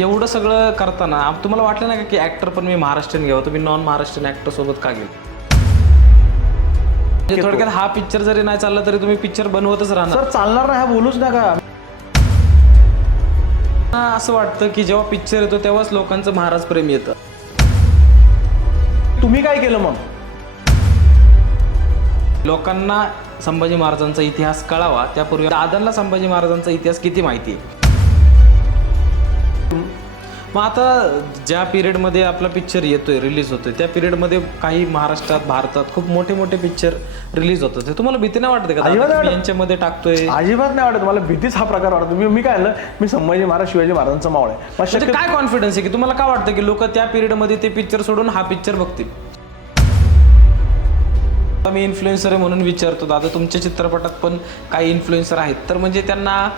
एवढं सगळं करताना तुम्हाला वाटलं नाही का की ॲक्टर पण मी महाराष्ट्रीयन घ्यावं, तुम्ही नॉन महाराष्ट्रीयन ॲक्टर सोबत का गेले? म्हणजे थोडक्यात हा पिक्चर जरी नाही चालला तरी तुम्ही पिक्चर बनवतच राहणार. सर चालणार नाही, हा बोलूच नका. असं वाटतं की जेव्हा पिक्चर येतो तेव्हाच लोकांचं महाराज प्रेम येतं. तुम्ही काय केलं मग? लोकांना संभाजी महाराजांचा इतिहास कळावा त्यापूर्वी दादांना संभाजी महाराजांचा इतिहास किती माहिती आहे? मग आता ज्या पिरियडमध्ये आपला पिक्चर येतोय, रिलीज होतोय, त्या पिरियडमध्ये काही महाराष्ट्रात, भारतात खूप मोठे मोठे पिक्चर रिलीज होतात. ते तुम्हाला भीती नाही वाटते का यांच्यामध्ये टाकतोय? अजिबात नाही वाटत मला. भीतीच हा प्रकार वाटतो. मी काय आलं, मी संभाजी महाराज शिवाजी महाराजांचा मावळ आहे. म्हणजे काय कॉन्फिडन्स आहे की तुम्हाला काय वाटतं की लोक त्या पिरियडमध्ये ते पिक्चर सोडून हा पिक्चर बघतील? मी इन्फ्लुएन्सर आहे म्हणून विचारतो, दादा तुमच्या चित्रपटात पण काही इन्फ्लुएन्सर आहेत, तर म्हणजे त्यांना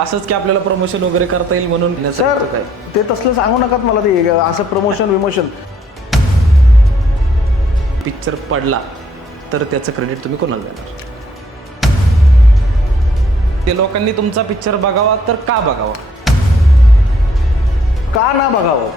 असंच की आपल्याला प्रमोशन वगैरे करता येईल म्हणून? सर ते तसलं सांगू नकात मला, ते असं प्रमोशन विमोशन. पिक्चर पडला तर त्याचं क्रेडिट तुम्ही कोणाला देणार? ते लोकांनी तुमचा पिक्चर बघावा तर का बघावा? का ना बघावं?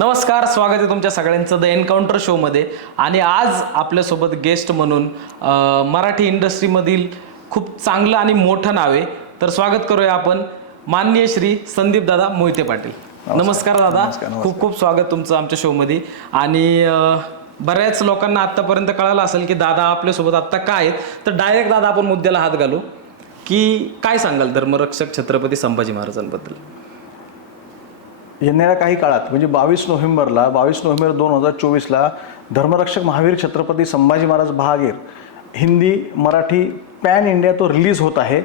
नमस्कार, स्वागत आहे तुमच्या सगळ्यांचं द एन्काउंटर शोमध्ये. आणि आज आपल्यासोबत गेस्ट म्हणून मराठी इंडस्ट्रीमधील खूप चांगलं आणि मोठं नाव आहे, तर स्वागत करूया आपण माननीय श्री संदीप दादा मोहिते पाटील. नमस्कार दादा, खूप खूप स्वागत तुमचं आमच्या शोमध्ये. आणि बऱ्याच लोकांना आत्तापर्यंत कळालं असेल की दादा आपल्यासोबत आत्ता काय आहेत, तर डायरेक्ट दादा आपण मुद्द्याला हात घालू की काय सांगाल धर्मरक्षक छत्रपती संभाजी महाराजांबद्दल? येणाऱ्या काही काळात म्हणजे 22 नोव्हेंबर 2024ला धर्मरक्षक महावीर छत्रपती संभाजी महाराज भाग 1 हिंदी मराठी पॅन इंडिया तो रिलीज होत आहे.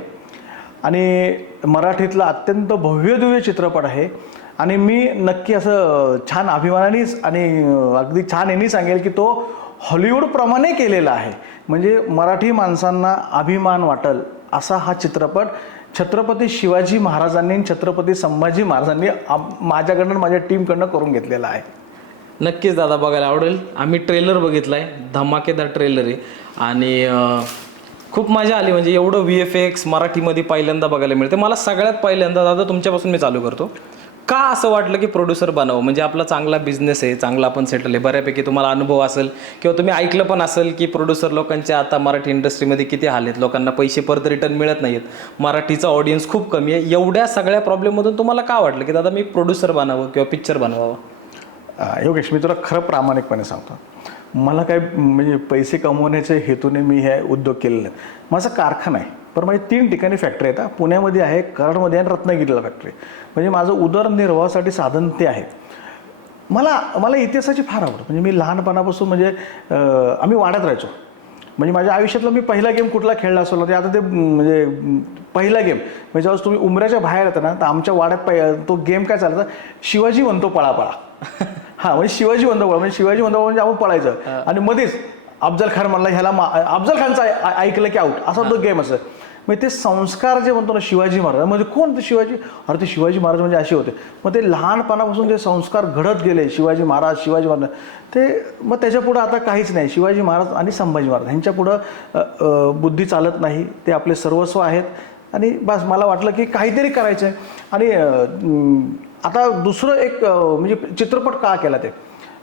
आणि मराठीतला अत्यंत भव्यदिव्य चित्रपट आहे. आणि मी नक्की असं छान अभिमानानेच आणि अगदी छान यांनी सांगेल की तो हॉलिवूडप्रमाणे केलेला आहे. म्हणजे मराठी माणसांना अभिमान वाटेल असा हा चित्रपट छत्रपती शिवाजी महाराजांनी छत्रपती संभाजी महाराजांनी माझ्याकडनं माझ्या टीमकडनं करून घेतलेला आहे. नक्कीच दादा, बघायला आवडेल. आम्ही ट्रेलर बघितलाय, धमाकेदार ट्रेलर आहे आणि खूप मजा आली. म्हणजे एवढं VFX मराठीमध्ये पहिल्यांदा बघायला मिळते. मला सगळ्यात पहिल्यांदा दादा तुमच्यापासून मी चालू करतो, का असं वाटलं की प्रोड्युसर बनावं? म्हणजे आपला चांगला बिझनेस आहे, चांगला आपण सेटल आहे, बऱ्यापैकी तुम्हाला अनुभव असेल किंवा तुम्ही ऐकलं पण असेल की प्रोड्युसर लोकांचे आता मराठी इंडस्ट्रीमध्ये किती हाल आहेत, लोकांना पैसे परत रिटर्न मिळत नाहीत, मराठीचा ऑडियन्स खूप कमी आहे. एवढ्या सगळ्या प्रॉब्लेममधून तुम्हाला का वाटलं की दादा मी प्रोड्युसर बनावं किंवा पिक्चर बनवावं? योगेश, मी तुला खरं प्रामाणिकपणे सांगतो, मला काय म्हणजे पैसे कमवण्याच्या हेतूने मी हे उद्योग केलेले आहेत. माझा कारखाना आहे, पण माझी 3 ठिकाणी फॅक्टरी आहेत. पुण्यामध्ये आहे, कराडमध्ये आहे आणि रत्नागिरीला फॅक्टरी. म्हणजे माझं उदरनिर्वाहासाठी साधन ते आहे. मला इतिहासाची फार आवड. म्हणजे मी लहानपणापासून म्हणजे आम्ही वाड्यात राहायचो. म्हणजे माझ्या आयुष्यातला मी पहिला गेम कुठला खेळला असेल ते आता ते म्हणजे पहिला गेम म्हणजे जेव्हा तुम्ही उमऱ्याच्या बाहेर येता ना, तर आमच्या वाड्यात तो गेम काय चालायचा, शिवाजी म्हणतो पळापळा. हां, म्हणजे शिवाजी म्हणतो पळा, म्हणजे शिवाजी म्हणतो म्हणजे आपण पळायचं आणि मध्येच अफजल खान म्हणला, ह्याला अफजल खानचा ऐकलं की आऊट, असा तो गेम असं. म्हणजे ते संस्कार जे म्हणतो ना शिवाजी महाराज, म्हणजे कोण ते शिवाजी? अरे ते शिवाजी महाराज म्हणजे असे होते. मग ते लहानपणापासून जे संस्कार घडत गेले, शिवाजी महाराज ते मग त्याच्यापुढं आता काहीच नाही. शिवाजी महाराज आणि संभाजी महाराज ह्यांच्यापुढं बुद्धी चालत नाही, ते आपले सर्वस्व आहेत. आणि बस मला वाटलं की काहीतरी करायचं आहे. आणि आता दुसरं एक म्हणजे चित्रपट का केला ते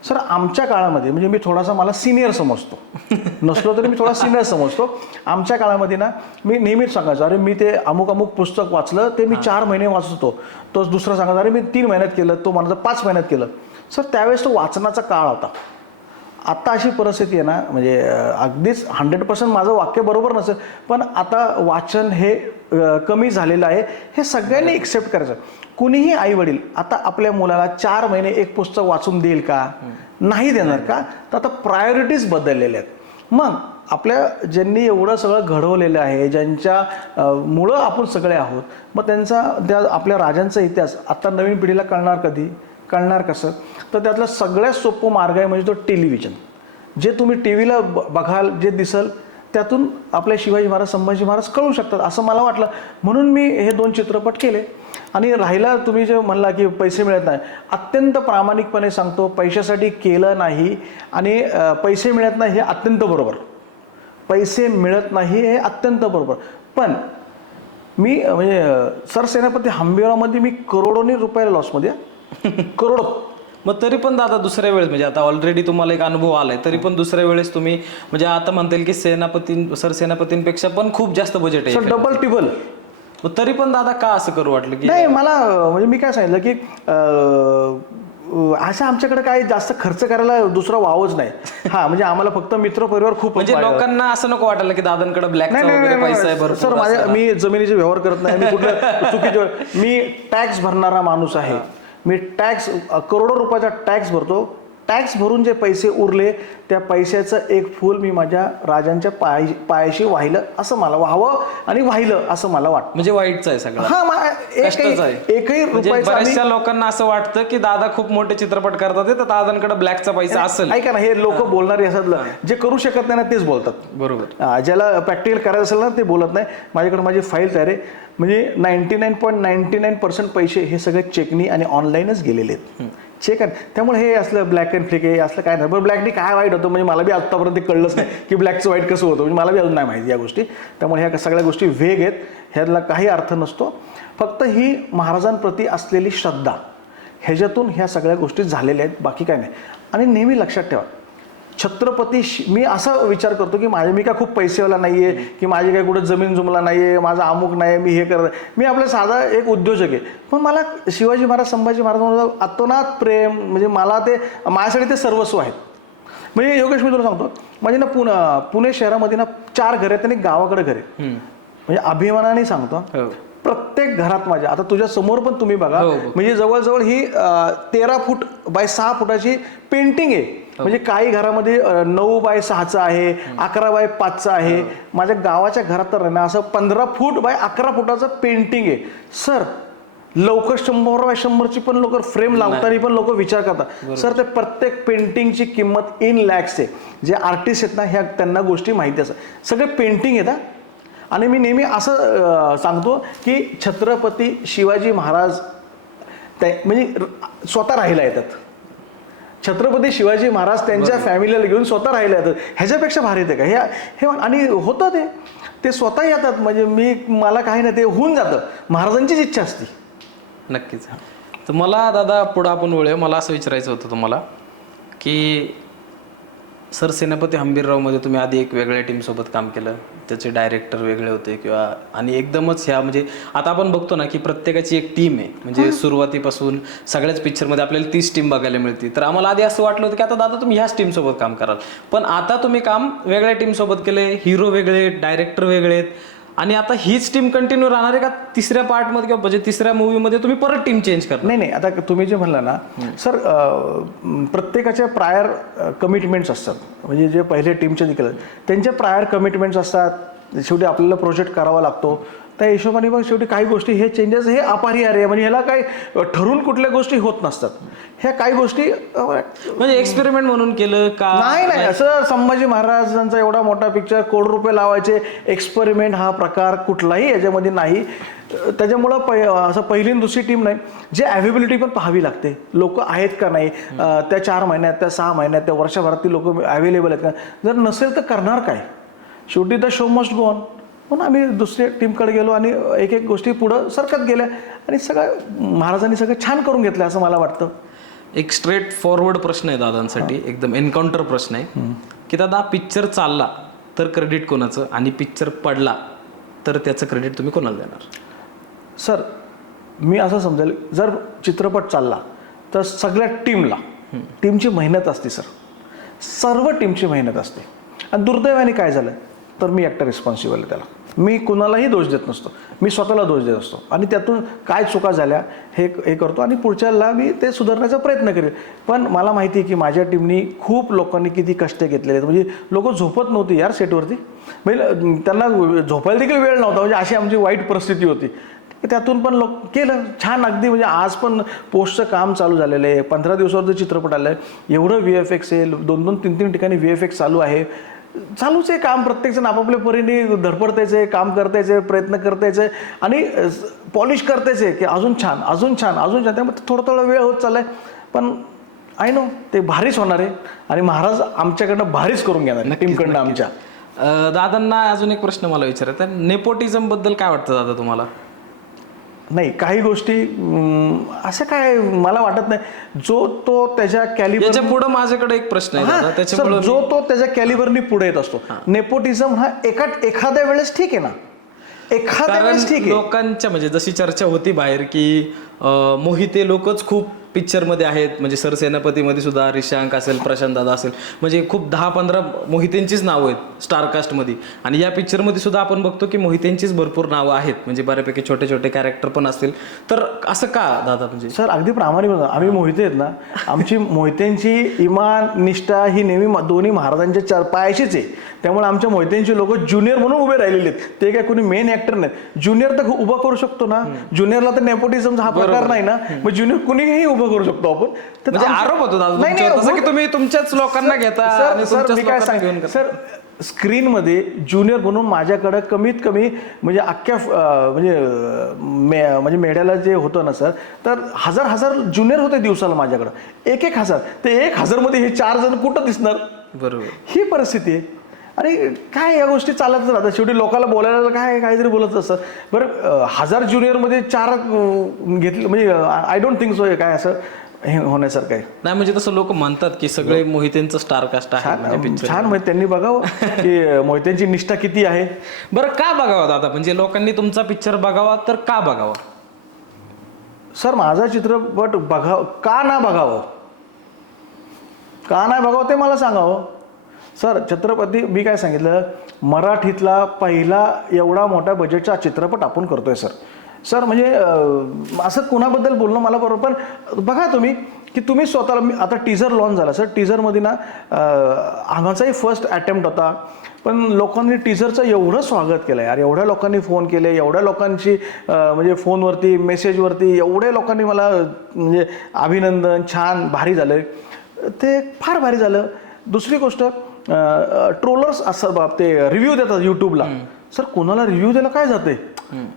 सर, आमच्या काळामध्ये म्हणजे मी थोडासा मला सिनियर समजतो, नसलो तरी मी थोडा सिनियर समजतो. आमच्या काळामध्ये ना मी नेहमीच सांगायचो, अरे मी ते अमुक पुस्तक वाचलं, ते मी 4 महिने वाचतो. तोच दुसरा सांगायचा, अरे मी 3 महिन्यात केलं, तो म्हणायचा 5 महिन्यात केलं. सर त्यावेळेस तो वाचनाचा काळ होता. आत्ता अशी परिस्थिती आहे ना, म्हणजे अगदीच 100% माझं वाक्य बरोबर नसेल, पण आता वाचन हे कमी झालेलं आहे. हे सगळ्यांनी एक्सेप्ट करायचं. कुणीही आईवडील आता आपल्या मुलाला 4 महिने एक पुस्तक वाचून देईल का? नाही देणार का? तर आता प्रायोरिटीज बदललेल्या आहेत. मग आपल्या ज्यांनी एवढं सगळं घडवलेलं आहे, ज्यांच्या मुळं आपण सगळे आहोत, मग त्या आपल्या राजांचा इतिहास आता नवीन पिढीला कळणार कधी? कळणार कसं? तर त्यातला सगळ्यात सोपं मार्ग आहे म्हणजे तो टेलिव्हिजन. जे तुम्ही TV ला बघाल, जे दिसल, त्यातून आपल्या शिवाजी महाराज संभाजी महाराज कळू शकतात असं मला वाटलं. म्हणून मी हे 2 चित्रपट केले. आणि राहिला तुम्ही जे म्हणला की पैसे मिळत नाही, अत्यंत प्रामाणिकपणे सांगतो, पैशासाठी केलं नाही आणि पैसे मिळत नाही हे अत्यंत बरोबर. पैसे मिळत नाही हे अत्यंत बरोबर. पण मी म्हणजे सरसेनापती हंबीररावमध्ये मी करोडोनी रुपये लॉसमध्ये करोडो. मग तरी पण दादा दुसऱ्या वेळेस म्हणजे आता ऑलरेडी तुम्हाला एक अनुभव आलाय, तरी पण दुसऱ्या वेळेस तुम्ही म्हणजे आता म्हणता येईल की सरसेनापतींपेक्षा पण खूप जास्त बजेट आहे, डबल टिबल. मग तरी पण दादा का असं करू वाटलं की नाही, मला म्हणजे मी काय सांगितलं की असं आमच्याकडे काही जास्त खर्च करायला दुसरं वावच नाही. हा म्हणजे आम्हाला फक्त मित्र परिवार खूप म्हणजे लोकांना असं नको वाटायला की दादांकडे ब्लॅकचा वगैरे पैसा आहे भरपूर. सर, माझ्या मी जमिनीचे व्यवहार करत नाही, मी कुठलं चुकीचे, मी टॅक्स भरणारा माणूस आहे. मी टॅक्स करोडो रुपयाचा टॅक्स भरतो. टॅक्स भरून जे पैसे उरले त्या पैशाचं एक फूल मी माझ्या राजांच्या पायाशी वाहिलं, असं मला व्हावं आणि वाहिलं असं मला वाटतं. म्हणजे वाईटचं आहे सगळं. हा, एकही रुपयाचा. बऱ्याचशा लोकांना असं वाटतं की दादा खूप मोठे चित्रपट करतात तर दादांकडे ब्लॅकचा पैसा असेल. ऐका ना, हे लोक बोलणारे असतात, जे करू शकत नाही ना तेच बोलतात. बरोबर. ज्याला प्रॅक्टिकल करायचं असेल ना ते बोलत नाही. माझ्याकडे माझी फाईल तयार आहे, म्हणजे 99.99% पैसे हे सगळे चेकनी आणि ऑनलाईनच गेलेले आहेत. चेक आहे, त्यामुळे हे असलं ब्लॅक अँड फ्लिक हे असलं काय नाही. बरं, ब्लॅकनी काय वाईट होतं म्हणजे मला बी आत्तापर्यंत ते कळलंच नाही की ब्लॅकचं वाईट कसं होतं, म्हणजे मला बी अजून नाही माहिती या गोष्टी. त्यामुळे ह्या सगळ्या गोष्टी वेग आहेत, ह्याला काही अर्थ नसतो. फक्त ही महाराजांप्रती असलेली श्रद्धा, ह्याच्यातून ह्या सगळ्या गोष्टी झालेल्या आहेत, बाकी काय नाही. आणि नेहमी लक्षात ठेवा, छत्रपती मी असा विचार करतो की मी काय खूप पैसेवाला नाही आहे, की माझी काही कुठं जमीन जुमला नाही आहे, माझा अमुक नाही आहे, मी हे करत, मी आपला साधा एक उद्योजक आहे. पण मला शिवाजी महाराज, संभाजी महाराज अतोनात प्रेम, म्हणजे मला ते माझ्यासाठी ते सर्वस्व आहेत. म्हणजे योगेश, मी तुला सांगतो, म्हणजे ना पुणे शहरामध्ये ना 4 घर आहेत आणि गावाकडे घर आहे. म्हणजे अभिमानाने सांगतो, प्रत्येक घरात माझ्या, आता तुझ्या समोर पण तुम्ही बघा, म्हणजे जवळजवळ ही 13 फूट बाय 6 फुटाची पेंटिंग आहे. म्हणजे काही घरामध्ये 9 बाय 6चं आहे, 11 बाय 5चं आहे. माझ्या गावाच्या घरात तर ना असं 15 फूट बाय 11 फुटाचं पेंटिंग आहे. सर, लवकर 100 बाय 100ची पण लोक फ्रेम लावताना पण लोक विचार करतात. सर, ते प्रत्येक पेंटिंगची किंमत इन लॅक्स आहे. जे आर्टिस्ट आहेत ना, ह्या त्यांना गोष्टी माहिती असतात. सगळे पेंटिंग आहेत. आणि मी नेहमी असं सांगतो की छत्रपती शिवाजी महाराज म्हणजे स्वतः राहायला येतात. छत्रपती शिवाजी महाराज त्यांच्या फॅमिलीला घेऊन स्वतः राहायला येतात. ह्याच्यापेक्षा भारी येते का हे? आणि होतं ते स्वतः येतात. म्हणजे मला काही नाही, ते होऊन जातं. महाराजांचीच इच्छा असते. नक्कीच. तर मला दादा पुढं आपण वळूया. मला असं विचारायचं होतं तुम्हाला की सरसेनापती हंबीररावमध्ये तुम्ही आधी एक वेगळ्या टीमसोबत काम केलं, त्याचे डायरेक्टर वेगळे होते किंवा आणि एकदमच ह्या म्हणजे आता आपण बघतो ना की प्रत्येकाची एक टीम आहे. म्हणजे सुरुवातीपासून सगळ्याच पिक्चरमध्ये आपल्याला 30 टीम बघायला मिळते. तर आम्हाला आधी असं वाटलं होतं की आता दादा तुम्ही ह्याच टीमसोबत काम कराल, पण आता तुम्ही काम वेगळ्या टीमसोबत केले, हिरो वेगळे, डायरेक्टर वेगळे आहेत. आणि आता हीच टीम कंटिन्यू राहणार आहे का तिसऱ्या पार्टमध्ये किंवा म्हणजे तिसऱ्या मूवीमध्ये तुम्ही परत टीम चेंज करणार? नाही, आता तुम्ही जे म्हणला ना सर, प्रत्येकाच्या प्रायर कमिटमेंट्स असतात. म्हणजे जे पहिले टीमचे निघाले त्यांचे प्रायर कमिटमेंट्स असतात. शेवटी आपल्याला प्रोजेक्ट करावा लागतो. त्या हिशोबाने मग शेवटी काही गोष्टी हे चेंजेस हे अपरिहार्य, म्हणजे ह्याला काही ठरून कुठल्या गोष्टी होत नसतात. ह्या काही गोष्टी म्हणजे एक्सपेरिमेंट म्हणून केलं का? नाही, असं संभाजी महाराजांचा एवढा मोठा पिक्चर ₹1 कोटी लावायचे, एक्सपेरिमेंट हा प्रकार कुठलाही याच्यामध्ये नाही. त्याच्यामुळं असं पहिली आणि दुसरी टीम नाही. जे अवेबिलिटी पण पाहावी लागते, लोक आहेत का नाही त्या 4 महिन्यात, त्या 6 महिन्यात, त्या वर्षभरातील लोक अवेलेबल आहेत का. जर नसेल तर करणार काय? शेवटी the show must go on. म्हणून आम्ही दुसऱ्या टीमकडे गेलो आणि एक गोष्टी पुढं सरकत गेल्या आणि सगळं महाराजांनी सगळं छान करून घेतलं असं मला वाटतं. एक स्ट्रेट फॉरवर्ड प्रश्न आहे दादांसाठी, एकदम एन्काउंटर प्रश्न आहे की दादा पिक्चर चालला तर क्रेडिट कोणाचं आणि पिक्चर पडला तर त्याचं क्रेडिट तुम्ही कोणाला देणार? सर, मी असं समजेल, जर चित्रपट चालला तर सगळ्या टीमची मेहनत असते. सर, सर्व टीमची मेहनत असते. आणि दुर्दैवाने काय झालं तर मी एकटा रिस्पॉन्सिबल आहे त्याला. मी कुणालाही दोष देत नसतो, मी स्वतःला दोष देत असतो. आणि त्यातून काय चुका झाल्या हे करतो आणि पुढच्याला मी ते सुधारण्याचा प्रयत्न करेल. पण मला माहिती आहे की माझ्या टीमनी खूप लोकांनी किती कष्ट घेतलेले आहेत. म्हणजे लोक झोपत नव्हती यार सेटवरती, म्हणजे त्यांना झोपायला देखील वेळ नव्हता. म्हणजे अशी आमची वाईट परिस्थिती होती. त्यातून पण लोक केलं छान अगदी. म्हणजे आज पण पोस्टचं काम चालू झालेलं आहे. 15 दिवसावरचं चित्रपट आलं आहे. एवढं VFX आहे, 2-2, 3-3 ठिकाणी VFX चालू आहे. चालूच आहे काम, प्रत्येकजण आपापल्या परीने धडपडतायचं आहे, काम करतायचं आहे, प्रयत्न करतायचं आहे आणि पॉलिश करतायचं आहे की अजून छान अजून छान अजून छान. त्यामुळे थोडा थोडा वेळ होत चाललाय, पण आय नो ते भारीच होणार आहे आणि महाराज आमच्याकडनं भारीच करून घेणार टीमकडनं आमच्या. दादांना अजून एक प्रश्न मला विचारायचा आहे, नेपोटिझम बद्दल काय वाटतं दादा तुम्हाला? नाही, काही गोष्टी असं काय मला वाटत नाही. जो तो त्याच्या कॅलिबर पुढे माझ्याकडे एक प्रश्न आहे दादा, त्याच्यामुळे जो तो त्याच्या कॅलिबरनी पुढे येत असतो. नेपोटिझम हा एखाद्या वेळेस ठीक आहे ना, एखाद्या वेळेस ठीक आहे. लोकांच्या म्हणजे जशी चर्चा होती बाहेर की मोहिते लोकच खूप पिक्चर मध्ये आहेत, म्हणजे सरसेनापतीमध्ये सुद्धा रिशांक असेल, प्रशांत दादा असेल, म्हणजे खूप 10-15 मोहितेंचीच नावं आहेत स्टारकास्ट मध्ये. आणि या पिक्चर मध्ये सुद्धा आपण बघतो की मोहितेंचीच भरपूर नावं आहेत, म्हणजे बऱ्यापैकी छोटे छोटे कॅरेक्टर पण असतील. तर असं का दादा? म्हणजे सर अगदी प्रामाणिक आम्ही मोहिते आहेत ना, आमची मोहितेंची इमान निष्ठा ही नेहमी दोन्ही महाराजांच्या पायाशीच आहे. त्यामुळे आमच्या मोहितेंची लोक ज्युनियर म्हणून उभे राहिलेले आहेत. ते काय कोणी मेन ऍक्टर नाहीत. ज्युनियर तर उभा करू शकतो ना, ज्युनियरला तर नेपोटिझम हा प्रकार नाही ना, मग ज्युनियर कुणीही उभं करू शकतो आपण. म्हणजे आरोप होतो दादा की तुम्ही तुमच्याच लोकांना घेता आणि तुमच्याच लोकांना घेऊन करता. सर स्क्रीनमध्ये ज्युनियर म्हणून माझ्याकडे कमीत कमी म्हणजे अख्ख्या म्हणजे मेढ्याला जे होतं ना सर, तर हजार ज्युनियर होते दिवसाला माझ्याकडं, 1,000. ते 1,000 मध्ये हे 4 जण कुठं दिसणार? बरोबर, ही परिस्थिती आहे. आणि काय या गोष्टी चालतच राहतात. शेवटी लोकांना बोलायला काहीतरी बोलत असतं. बरं 1000 ज्युनियरमध्ये 4 घेतले म्हणजे आय डोंट थिंक सो काय असं हे होण्यासारखं आहे. नाही, म्हणजे तसं लोक म्हणतात की सगळे मोहितेंचं स्टारकास्ट आहे. छान, म्हणजे त्यांनी बघावं की मोहितेंची निष्ठा किती आहे. बरं का बघावं दादा? म्हणजे लोकांनी तुमचा पिक्चर बघावा तर का बघावा? सर माझा चित्रपट बघावं का ना बघावं, का नाही बघावं ते मला सांगावं. सर छत्रपती मी काय सांगितलं, मराठीतला पहिला एवढा मोठ्या बजेटचा चित्रपट आपण करतोय सर म्हणजे असं कुणाबद्दल बोलणं मला बरोबर, पण बघा तुम्ही की तुम्ही स्वतःला आता टीझर लॉन्च झाला सर, टीझरमध्ये ना आमचाही फर्स्ट अटेम्प्ट होता, पण लोकांनी टीझरचं एवढं स्वागत केलं यार, एवढ्या लोकांनी फोन केले, एवढ्या लोकांची म्हणजे फोनवरती मेसेजवरती एवढ्या लोकांनी मला म्हणजे अभिनंदन, छान भारी झालं, ते फार भारी झालं. दुसरी गोष्ट ट्रोलर्स असं बाप ते रिव्ह्यू देतात यूट्यूबला. सर कोणाला रिव्ह्यू द्यायला काय जाते?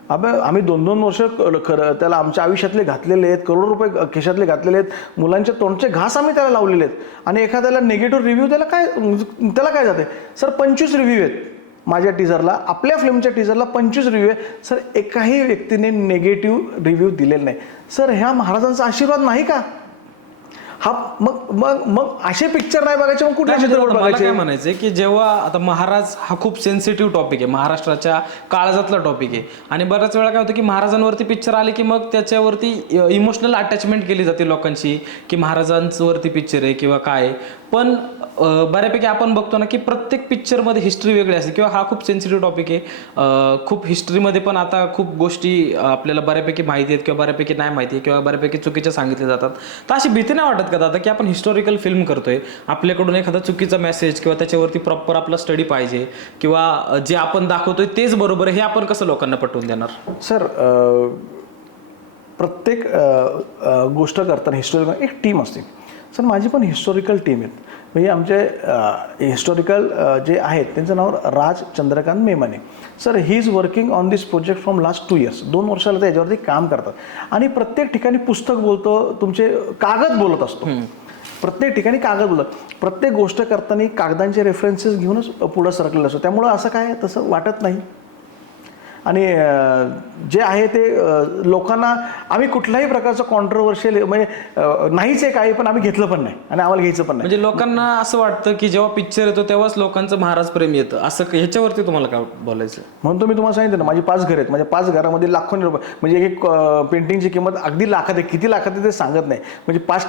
आम्ही 2-2 वर्ष खरं त्याला आमच्या आयुष्यातले घातलेले आहेत, करोड रुपये खिशातले घातलेले आहेत, मुलांच्या तोंडचे घास आम्ही त्याला लावलेले आहेत, आणि एखाद्याला निगेटिव्ह रिव्ह्यू त्याला काय जाते? सर 25 रिव्ह्यू आहेत माझ्या टीझरला, आपल्या फिल्मच्या टीझरला 25 रिव्ह्यू आहे सर. एकाही व्यक्तीने निगेटिव्ह रिव्ह्यू दिलेला नाही. सर ह्या महाराजांचा आशीर्वाद नाही का हा? मग असे पिक्चर नाही बघायचे, मग कुठे चित्रपट बघायचे? काय म्हणायचे की जेव्हा आता महाराज हा खूप सेन्सिटिव्ह टॉपिक आहे, महाराष्ट्राच्या काळजातला टॉपिक आहे, आणि बऱ्याच वेळा काय होतं की महाराजांवरती पिक्चर आले की मग त्याच्यावरती इमोशनल अटॅचमेंट केली जाते लोकांची की महाराजांवरती पिक्चर आहे किंवा काय. पण बऱ्यापैकी आपण बघतो ना की प्रत्येक पिक्चरमध्ये हिस्ट्री वेगळी असते, किंवा हा खूप सेन्सिटिव्ह टॉपिक आहे. खूप हिस्ट्रीमध्ये पण आता खूप गोष्टी आपल्याला बऱ्यापैकी माहिती आहेत किंवा बऱ्यापैकी नाही माहिती किंवा बऱ्यापैकी चुकीच्या सांगितल्या जातात. तर अशी भीती नाही वाटत का दादा की आपण हिस्टॉरिकल फिल्म करतोय, आपल्याकडून एखादा चुकीचा मेसेज किंवा त्याच्यावरती प्रॉपर आपला स्टडी पाहिजे, किंवा जे आपण दाखवतोय तेच बरोबर आहे, हे आपण कसं लोकांना पटवून देणार? सर प्रत्येक गोष्ट करताना हिस्टॉरिकल एक टीम असते. सर माझी पण हिस्टॉरिकल टीम आहेत, म्हणजे आमचे हिस्टॉरिकल जे आहेत त्यांचं नाव Raj Chandrakant Memane. Sir he is working on this project from last 2 years. 2 वर्षाला ते याच्यावरती काम करतात, आणि प्रत्येक ठिकाणी पुस्तक बोलतो, तुमचे कागद बोलत असतो, प्रत्येक ठिकाणी कागद बोलत, प्रत्येक गोष्ट करताना कागदांचे रेफरन्सेस घेऊनच पुढं सरकलेलं असतो. त्यामुळं असं काय तसं वाटत नाही. आणि जे आहे ते लोकांना आम्ही कुठल्याही प्रकारचं कॉन्ट्रोवर्शियल म्हणजे नाहीच आहे काही, पण आम्ही घेतलं पण नाही आणि आम्हाला घ्यायचं पण नाही. म्हणजे लोकांना असं वाटतं की जेव्हा पिक्चर येतो तेव्हाच लोकांचं महाराज प्रेम येतं, असं ह्याच्यावरती तुम्हाला काय बोलायचं? म्हणून तुम्ही तुम्हाला सांगितलं ना, माझी 5 घरं आहेत, माझ्या 5 घरामध्ये लाखोनी रुपये, म्हणजे एक पेंटिंगची किंमत अगदी लाखात आहे, किती लाखात आहे ते सांगत नाही. म्हणजे 5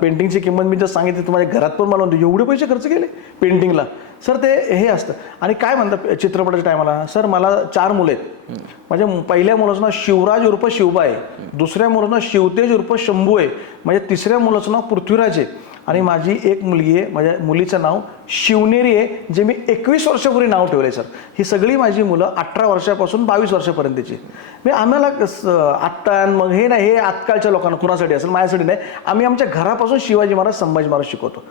पेंटिंगची किंमत मी जर सांगितली तर माझ्या घरात पण मला म्हणतो एवढे पैसे खर्च केले पेंटिंगला. सर ते हे असतं. आणि काय म्हणतात चित्रपटाच्या टायमाला, सर मला 4 मुलं आहेत. माझ्या पहिल्या मुलाचं नाव शिवराज उर्फ शिवबा आहे, दुसऱ्या मुलाचं नाव शिवतेज उर्फ शंभू आहे, माझ्या तिसऱ्या मुलाचं नाव पृथ्वीराज आहे, आणि माझी एक मुलगी आहे, माझ्या मुलीचं नाव शिवनेरी आहे, जे मी 21 वर्षापूर्वी नाव ठेवलं आहे. सर ही सगळी माझी मुलं 18 वर्षापासून 22 वर्षापर्यंतची. म्हणजे आम्हाला आत्ता मग हे नाही, हे आजकालच्या लोकांना कुणासाठी असेल, माझ्यासाठी नाही, आम्ही आमच्या घरापासून शिवाजी महाराज संभाजी महाराज शिकवतो.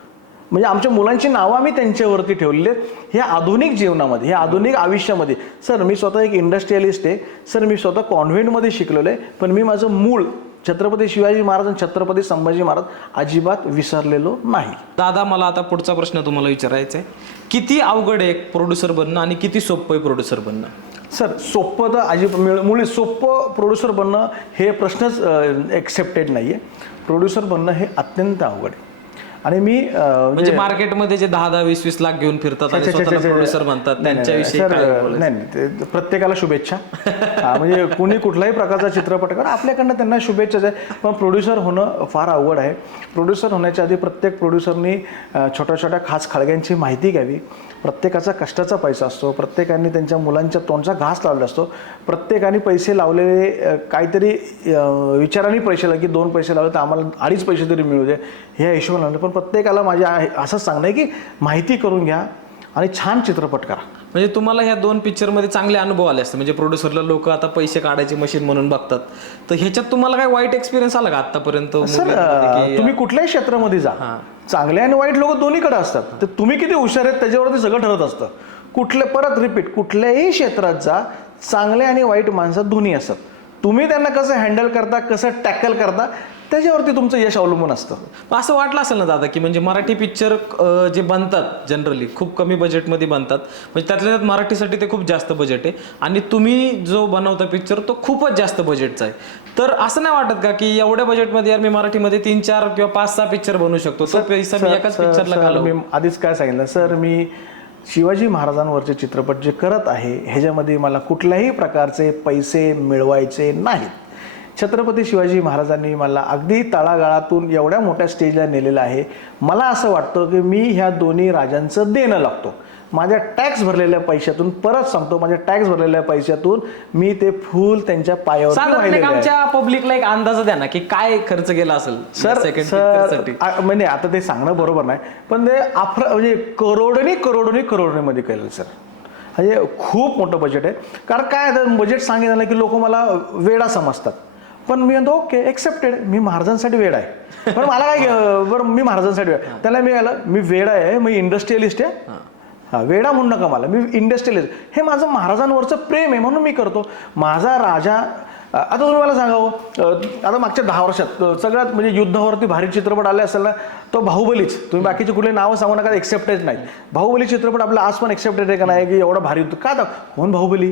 म्हणजे आमच्या मुलांची नावं आम्ही त्यांच्यावरती ठेवलेली आहेत. ह्या आधुनिक जीवनामध्ये, ह्या आधुनिक आयुष्यामध्ये. सर मी स्वतः एक इंडस्ट्रियलिस्ट आहे. सर मी स्वतः कॉन्व्हेंटमध्ये शिकलेलो आहे, पण मी माझं मूळ छत्रपती शिवाजी महाराज आणि छत्रपती संभाजी महाराज अजिबात विसरलेलो नाही. दादा मला आता पुढचा प्रश्न तुम्हाला विचारायचा आहे, किती अवघड आहे प्रोड्युसर बनणं आणि किती सोपं आहे प्रोड्युसर बनणं? सर सोपं तर मुळे सोपं प्रोड्युसर बनणं हे प्रश्नच एक्सेप्टेड नाही आहे. प्रोड्युसर बनणं हे अत्यंत अवघड आहे. आणि मी म्हणजे मार्केटमध्ये जे 10-10, 20-20 लाख घेऊन फिरतात आणि स्वतःला प्रोड्युसर म्हणतात, त्यांच्याविषयी काय बोलायचं? नाही ते प्रत्येकाला शुभेच्छा. म्हणजे कुणी कुठलाही प्रकारचा चित्रपट करा, आपल्याकडनं त्यांना शुभेच्छाच आहे. पण प्रोड्युसर होणं फार अवघड आहे. प्रोड्युसर होण्याच्या आधी प्रत्येक प्रोड्युसरनी छोट्या छोट्या खास खळग्यांची माहिती घ्यावी. प्रत्येकाचा कष्टाचा पैसा असतो. प्रत्येकाने त्यांच्या मुलांच्या तोंडचा घास लावला असतो. प्रत्येकाने पैसे लावलेले काहीतरी विचाराने पैसे लावले की 2 पैसे लावले तर आम्हाला 2.5 पैसे तरी मिळू दे, ह्या हिशोबाने लावले. पण प्रत्येकाला माझ्या असंच सांगणं आहे की माहिती करून घ्या आणि छान चित्रपट करा. म्हणजे तुम्हाला ह्या 2 पिक्चरमध्ये चांगले अनुभव आले असते. म्हणजे प्रोड्युसरला लोक आता पैसे काढायची मशीन म्हणून बघतात, तर ह्याच्यात तुम्हाला काय वाईट एक्सपिरियन्स आला का आतापर्यंत? सर तुम्ही कुठल्याही क्षेत्रामध्ये जा, चांगले आणि वाईट लोक दोन्हीकडे असतात. तर तुम्ही किती हुशार आहेत त्याच्यावरती सगळं ठरत असतं. परत रिपीट, कुठल्याही क्षेत्रात जा, चांगले आणि वाईट माणसं दोन्ही असतात. तुम्ही त्यांना कसं हँडल करता, कसं टॅकल करता, त्याच्यावरती तुमचं यश अवलंबून असतं. असं वाटलं असेल ना दादा की म्हणजे मराठी पिक्चर जे बनतात जनरली खूप कमी बजेटमध्ये बनतात, म्हणजे त्यातल्या त्यात मराठीसाठी ते खूप जास्त बजेट आहे आणि तुम्ही जो बनवता पिक्चर तो खूपच जास्त बजेटचा आहे. तर असं नाही वाटत का की एवढ्या बजेटमध्ये यार मी मराठीमध्ये 3-4 किंवा 5-6 पिक्चर बनवू शकतो, तो पैसा मी एकाच पिक्चरला घालवू? मी आधीच काय सांगितलं सर, मी शिवाजी महाराजांवरचे चित्रपट जे करत आहे ह्याच्यामध्ये मला कुठल्याही प्रकारचे पैसे मिळवायचे नाहीत. छत्रपती शिवाजी महाराजांनी मला अगदी तळागाळातून एवढ्या मोठ्या स्टेजला नेलेलं आहे. मला असं वाटतं की मी ह्या दोन्ही राजांचं देणं लागतो. माझ्या टॅक्स भरलेल्या पैशातून, परत सांगतो, माझ्या टॅक्स भरलेल्या पैशातून मी ते फूल त्यांच्या पायावर वाहिलेलं आहे. आमच्या पब्लिकला एक अंदाज द्या ना की काय खर्च केला असेल सर. म्हणजे आता ते सांगणं बरोबर नाही, पण ते म्हणजे करोडोनी केलं सर. म्हणजे खूप मोठं बजेट आहे. कारण काय बजेट सांगितलं की लोक मला वेडा समजतात, पण मी म्हणतो ओके एक्सेप्टेड, मी महाराजांसाठी वेड आहे. पण मला काय बरं, मी महाराजांसाठी वेळ, त्याला मी वेड आहे, मी इंडस्ट्रियलिस्ट आहे. वेडा म्हणू नका मला, मी इंडस्ट्रियलिस्ट. हे माझं महाराजांवरचं प्रेम आहे म्हणून मी करतो. माझा राजा, आता तुम्ही मला सांगावं, आता मागच्या 10 वर्षात सगळ्यात म्हणजे युद्धावरती भारी चित्रपट आले असेल ना, तो बाहुबलीच. तुम्ही बाकीचे कुठले नावं सांगू नका, एक्सेप्टेड नाही. बाहुबली चित्रपट आपला आज पण एक्सेप्टेड आहे का नाही की एवढा भारी का कोण बाहुबली?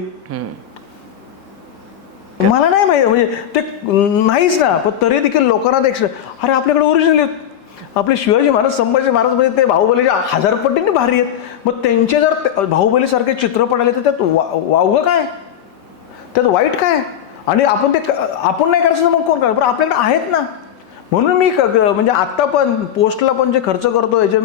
मला नाही माहिती, म्हणजे ते नाहीच ना, पण तरी देखील लोकांना ते अरे आपल्याकडे ओरिजिनल आहेत. आपले शिवाजी महाराज, संभाजी महाराज म्हणजे ते बाहुबलीच्या 1000 पटींनी भारी आहेत. मग त्यांचे जर बाहुबलीसारखे चित्रपट आले तर त्यात वावगं काय, त्यात वाईट काय? आणि आपण नाही करायचं तर मग कोण करायचं? पण आपल्याकडे आहेत ना. म्हणून मी म्हणजे आत्ता पण पोस्टला पण जे खर्च करतो, याचे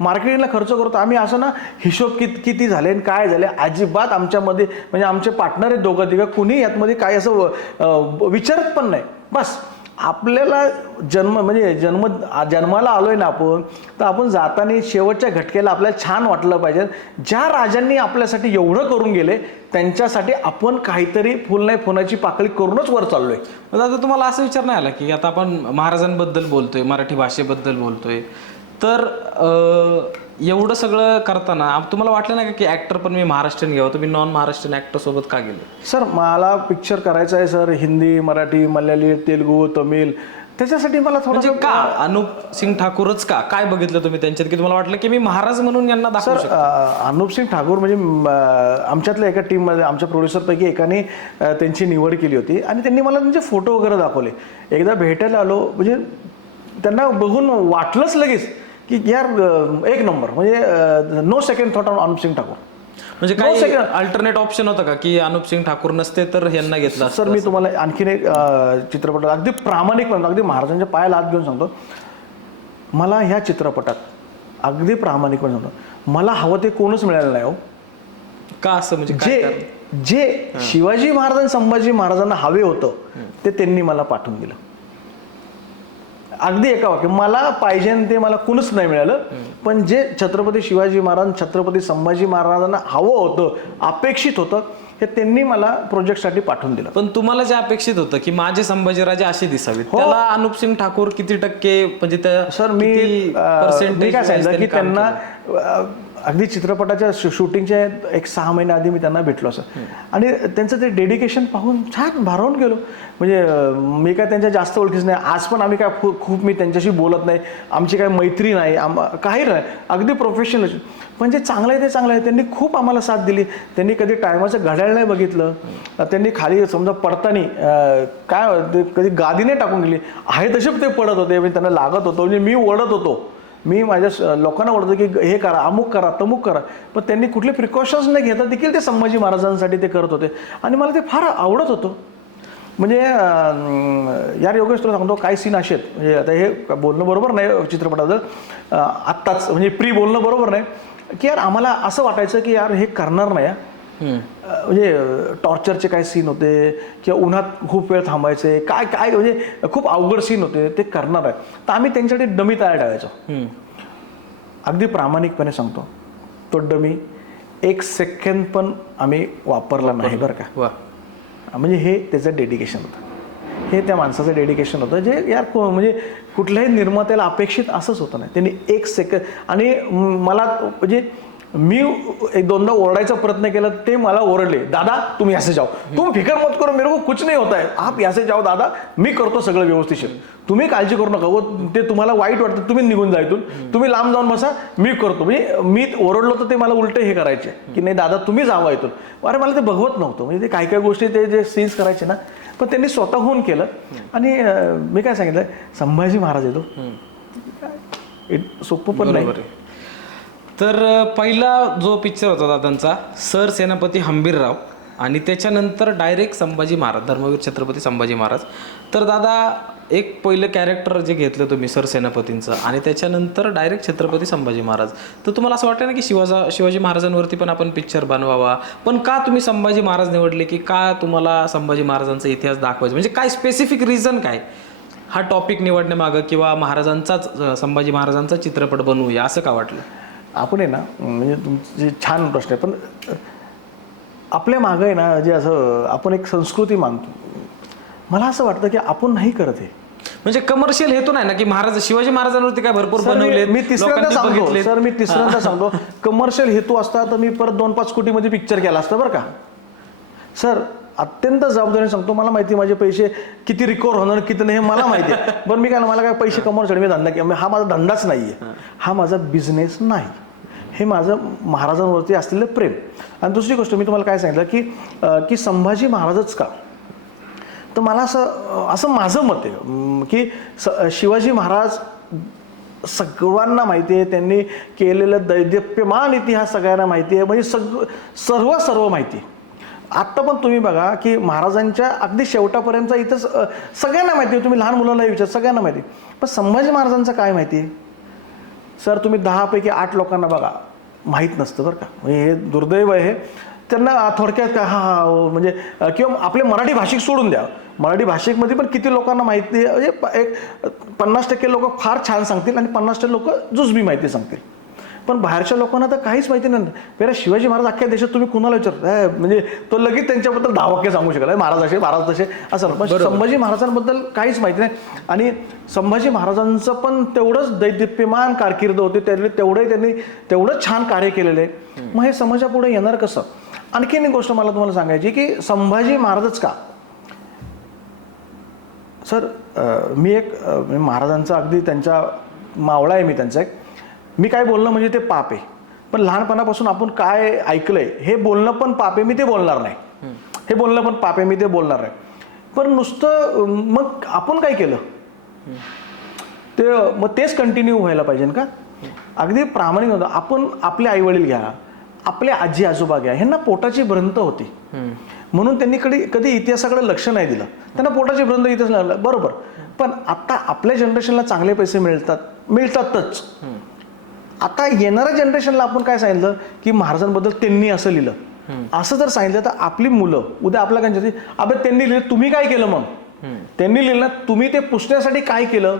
मार्केटिंगला खर्च करतो, आम्ही असं ना हिशोब किती झाले आणि काय झाले अजिबात आमच्यामध्ये, म्हणजे आमचे पार्टनर आहेत 2-3, कुणी यातमध्ये काय असं विचारत पण नाही. बस आपल्याला जन्माला आलोय ना आपण, तर आपण जाताना शेवटच्या घटकेला आपल्याला छान वाटलं पाहिजे. ज्या राजांनी आपल्यासाठी एवढं करून गेले त्यांच्यासाठी आपण काहीतरी फुल नाही फुलाची पाकळी करूनच वर चाललोय. आता तुम्हाला असं विचार नाही आला की आता आपण महाराजांबद्दल बोलतोय, मराठी भाषेबद्दल बोलतोय, तर एवढं सगळं करताना तुम्हाला वाटलं नाही का की ऍक्टर पण मी महाराष्ट्रीयन घ्यावं, तुम्ही नॉन महाराष्ट्रीयन ऍक्टर सोबत का गेले? सर मला पिक्चर करायचा आहे सर, हिंदी, मराठी, मल्याळी, तेलुगू, तमिळ. त्याच्यासाठी मला थोडं का अनुप सिंग ठाकूरच का, काय बघितलं तुम्ही त्यांच्यात की तुम्हाला वाटलं की मी महाराज म्हणून यांना दाखवू शकतो? अनुप सिंग ठाकूर म्हणजे आमच्यातल्या एका टीममध्ये, आमच्या प्रोड्युसरपैकी एकाने त्यांची निवड केली होती आणि त्यांनी मला त्यांचे फोटो वगैरे दाखवले. एकदा भेटायला आलो, म्हणजे त्यांना बघून वाटलंच लगेच की यार एक नंबर, म्हणजे no second thought on Anup Singh Thakur. म्हणजे काही अल्टरनेट ऑप्शन होतं का की अनुप सिंग ठाकूर नसते तर यांना घेतला? सर मी तुम्हाला आणखीन एक चित्रपट अगदी प्रामाणिकपणे, अगदी महाराजांच्या पायाला हात घेऊन सांगतो, मला ह्या चित्रपटात अगदी प्रामाणिकपणे सांगतो, मला हवं ते कोणच मिळालं नाही हो. का असं? म्हणजे जे शिवाजी महाराज, संभाजी महाराजांना हवे होतं ते त्यांनी मला पाठवून दिलं. अगदी एका वाक्य, मला पाहिजे ते मला कुणच नाही मिळालं, पण जे छत्रपती शिवाजी महाराज, छत्रपती संभाजी महाराजांना हवं होतं, अपेक्षित होतं हे त्यांनी मला प्रोजेक्टसाठी पाठवून दिलं. पण तुम्हाला जे अपेक्षित होतं की माझे संभाजीराजे असे दिसावेत, त्याला अनुप सिंग ठाकूर किती टक्के म्हणजे सर मी काय सांगितलं की त्यांना अगदी चित्रपटाच्या शूटिंगच्या 1-6 महिने आधी मी त्यांना भेटलो असं, आणि त्यांचं ते डेडिकेशन पाहून छान भारावून गेलो. म्हणजे मी काय त्यांच्या जास्त ओळखीच नाही, आज पण आम्ही काय खूप मी त्यांच्याशी बोलत नाही, आमची काय मैत्री नाही, काही नाही, अगदी प्रोफेशनल. पण जे चांगलं आहे ते चांगलं आहे. त्यांनी खूप आम्हाला साथ दिली. त्यांनी कधी टायमाचं घड्याळ नाही बघितलं. त्यांनी खाली समजा पडताना काय ते कधी गादीने टाकून गेली आहे तसे ते पडत होते, म्हणजे त्यांना लागत होतं, म्हणजे मी ओढत होतो, मी माझ्या लोकांना ओढतो की हे करा, अमुक करा, तमुक करा, पण त्यांनी कुठले प्रिकॉशन्स नाही घेता देखील ते संभाजी महाराजांसाठी ते करत होते, आणि मला ते फार आवडत होतं. म्हणजे यार योगेश तुला सांगतो काय सीन असे आहेत, म्हणजे आता हे बोलणं बरोबर नाही चित्रपटाबद्दल आत्ताच, म्हणजे प्री बोलणं बरोबर नाही, की यार आम्हाला असं वाटायचं की यार हे करणार नाही. म्हणजे टॉर्चरचे काय सीन होते किंवा उन्हात खूप वेळ थांबायचे, काय काय म्हणजे खूप अवघड सीन होते, ते करणार आहे. तर आम्ही त्यांच्यासाठी डमी तयार ठेवायचो. अगदी प्रामाणिकपणे सांगतो, तो डमी 1 सेकंद पण आम्ही वापरला नाही बरं का. म्हणजे हे त्याचं डेडिकेशन होतं, हे त्या माणसाचं डेडिकेशन होतं, जे यार म्हणजे कुठल्याही निर्मात्याला अपेक्षित असंच होतं नाही. त्यांनी 1 सेकंद, आणि मला म्हणजे मी 1-2दा ओरडायचा प्रयत्न केला, ते मला ओरडले, दादा तुम्ही ऐसे जाओ, तुम फिकर मत करो, मेरे को कुछ नहीं होता है, आप ऐसे जाओ दादा, मी करतो सगळं व्यवस्थित, तुम्ही काळजी करू नका, व ते तुम्हाला वाईट वाटतं तुम्ही निघून जा इथून, तुम्ही लांब जाऊन बसा, मी करतो. म्हणजे मी ओरडलो तर ते मला उलटे हे करायचे की नाही दादा तुम्ही जावा इथून. अरे मला ते बघवत नव्हतं, म्हणजे ते काही काही गोष्टी ते जे सीन्स करायचे ना, पण त्यांनी स्वतःहून केलं. आणि मी काय सांगितलं, संभाजी महाराज येतो सोपं पण नाही. तर पहिला जो पिक्चर होता दादांचा सर सेनापती हंबीरराव, आणि त्याच्यानंतर डायरेक्ट संभाजी महाराज, धर्मवीर छत्रपती संभाजी महाराज. तर दादा एक पहिलं कॅरेक्टर जे घेतलं तुम्ही सर सेनापतींचं, आणि त्याच्यानंतर डायरेक्ट छत्रपती संभाजी महाराज, तर तुम्हाला असं वाटतं ना की शिवाजी महाराजांवरती पण आपण पिक्चर बनवावा, पण का तुम्ही संभाजी महाराज निवडले, की का तुम्हाला संभाजी महाराजांचा इतिहास दाखवायचा, म्हणजे काय स्पेसिफिक रिझन काय हा टॉपिक निवडण्यामागं, किंवा महाराजांचाच संभाजी महाराजांचा चित्रपट बनवूया असं का वाटलं? आपण आहे ना, म्हणजे तुमचे छान प्रश्न आहे, पण आपल्या मागं आहे ना जे असं आपण एक संस्कृती मानतो, मला असं वाटतं की आपण नाही करत हे. म्हणजे कमर्शियल हेतू नाही ना की महाराज शिवाजी महाराजांवरती काय भरपूर बनवले. मी तिसऱ्यांदा सांगतो कमर्शियल हेतू असता तर मी परत 2-5 कोटीमध्ये पिक्चर केला असतं बरं का सर. अत्यंत जबाबदारीने सांगतो, मला माहिती माझे पैसे किती रिकवर होणार किती नाही हे मला माहिती आहे, पण मी काय मला काय पैसे कमवण्यासाठी मी धंदा केला, हा माझा धंदाच नाही आहे, हा माझा बिझनेस नाही, हे माझं महाराजांवरती असलेलं प्रेम. आणि दुसरी गोष्ट मी तुम्हाला काय सांगितलं की संभाजी महाराजच का, तर मला असं माझं मत आहे की शिवाजी महाराज सगळ्यांना माहिती आहे, त्यांनी केलेलं दैदिप्यमान इतिहास सगळ्यांना माहिती आहे, म्हणजे सर्व माहिती आहे. आत्ता पण तुम्ही बघा की महाराजांच्या अगदी शेवटापर्यंत इथं सगळ्यांना माहिती आहे, तुम्ही लहान मुलांना विचार सगळ्यांना माहिती आहे, पण संभाजी महाराजांचं काय माहिती आहे सर, तुम्ही 10 पैकी 8 लोकांना बघा माहीत नसतं बरं का. म्हणजे हे दुर्दैव आहे, त्यांना थोडक्यात का म्हणजे किंवा आपले मराठी भाषिक सोडून द्या, मराठी भाषिकमध्ये पण किती लोकांना माहिती आहे, म्हणजे एक 50% लोक फार छान सांगतील आणि 50% लोक जुजबी माहिती सांगतील, पण बाहेरच्या लोकांना तर काहीच माहिती नाही. पहिला शिवाजी महाराज अख्ख्या देशात तुम्ही कुणाला विचारता, म्हणजे तो लगेच त्यांच्याबद्दल 10 वाक्य सांगू शकाल, महाराज असे महाराज तसे असं, पण संभाजी महाराजांबद्दल काहीच माहिती नाही. आणि संभाजी महाराजांचं पण तेवढंच दैदिप्यमान कारकीर्द होते, त्यांनी तेवढंच छान कार्य केलेलं आहे. मग हे समाजापुढे येणार कसं? आणखीन एक गोष्ट मला तुम्हाला सांगायची की संभाजी महाराजच का सर, मी एक महाराजांचा अगदी त्यांचा मावळा आहे, मी त्यांचा एक, मी काय बोलणं म्हणजे ते पाप आहे, पण लहानपणापासून आपण काय ऐकलंय हे बोलणं पण पाप आहे, मी ते बोलणार नाही, हे बोलणं पण पाप आहे, मी ते बोलणार नाही. पण नुसतं मग आपण काय केलं ते मग तेच कंटिन्यू व्हायला पाहिजे का? अगदी प्रामाणिक होतं. आपण आपले आईवडील घ्या, आपले आजी आजोबा घ्या, ह्यांना पोटाची भ्रंत होती म्हणून त्यांनी कधी इतिहासाकडे लक्ष नाही दिलं, त्यांना पोटाची भ्रंत इतिहास लागला बरोबर. पण आता आपल्या जनरेशनला चांगले पैसे मिळतातच. आता येणाऱ्या जनरेशनला आपण काय सांगितलं की महाराजांबद्दल त्यांनी असं लिहिलं, असं जर सांगितलं तर आपली मुलं उद्या आपल्या कंच्याची अबे त्यांनी लिहिलं तुम्ही काय केलं, मग त्यांनी लिहिलं तुम्ही ते पुसण्यासाठी काय केलं.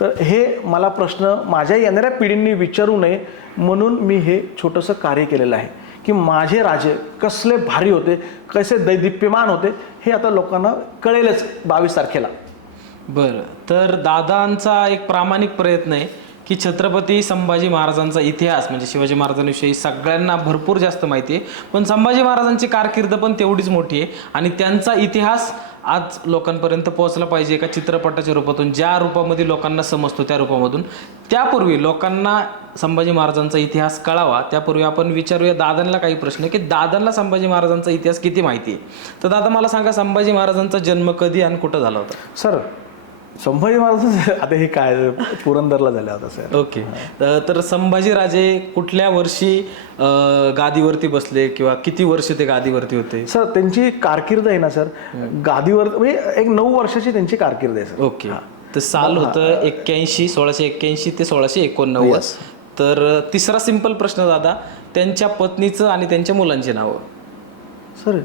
तर हे मला प्रश्न माझ्या येणाऱ्या पिढींनी विचारू नये म्हणून मी हे छोटंसं कार्य केलेलं आहे की माझे राजे कसले भारी होते, कसे दैदिप्यमान होते, हे आता लोकांना कळेलच 22 तारखेला. बरं, तर दादांचा एक प्रामाणिक प्रयत्न आहे की छत्रपती संभाजी महाराजांचा इतिहास म्हणजे शिवाजी महाराजांविषयी सगळ्यांना भरपूर जास्त माहिती आहे, पण संभाजी महाराजांची कारकीर्द पण तेवढीच मोठी आहे आणि त्यांचा इतिहास आज लोकांपर्यंत पोहोचला पाहिजे एका चित्रपटाच्या रूपातून, ज्या रूपामध्ये लोकांना समजतो त्या रूपामधून. त्यापूर्वी लोकांना संभाजी महाराजांचा इतिहास कळावा त्यापूर्वी आपण विचारूया दादांना काही प्रश्न की दादांना संभाजी महाराजांचा इतिहास किती माहिती आहे. तर दादा मला सांगा, संभाजी महाराजांचा जन्म कधी आणि कुठं झाला होता? सर संभाजी महाराज आता हे काय पुरंदरला झाला होता सर. ओके, तर संभाजीराजे कुठल्या वर्षी गादीवरती बसले किंवा किती वर्ष ते गादीवरती होते? सर त्यांची कारकीर्द आहे ना सर, गादीवर म्हणजे एक 9 वर्षाची त्यांची कारकीर्द आहे सर. ओके, तर साल होतं 1681 ते 1689. तर तिसरा सिंपल प्रश्न दादा, त्यांच्या पत्नीचं आणि त्यांच्या मुलांची नावं? सर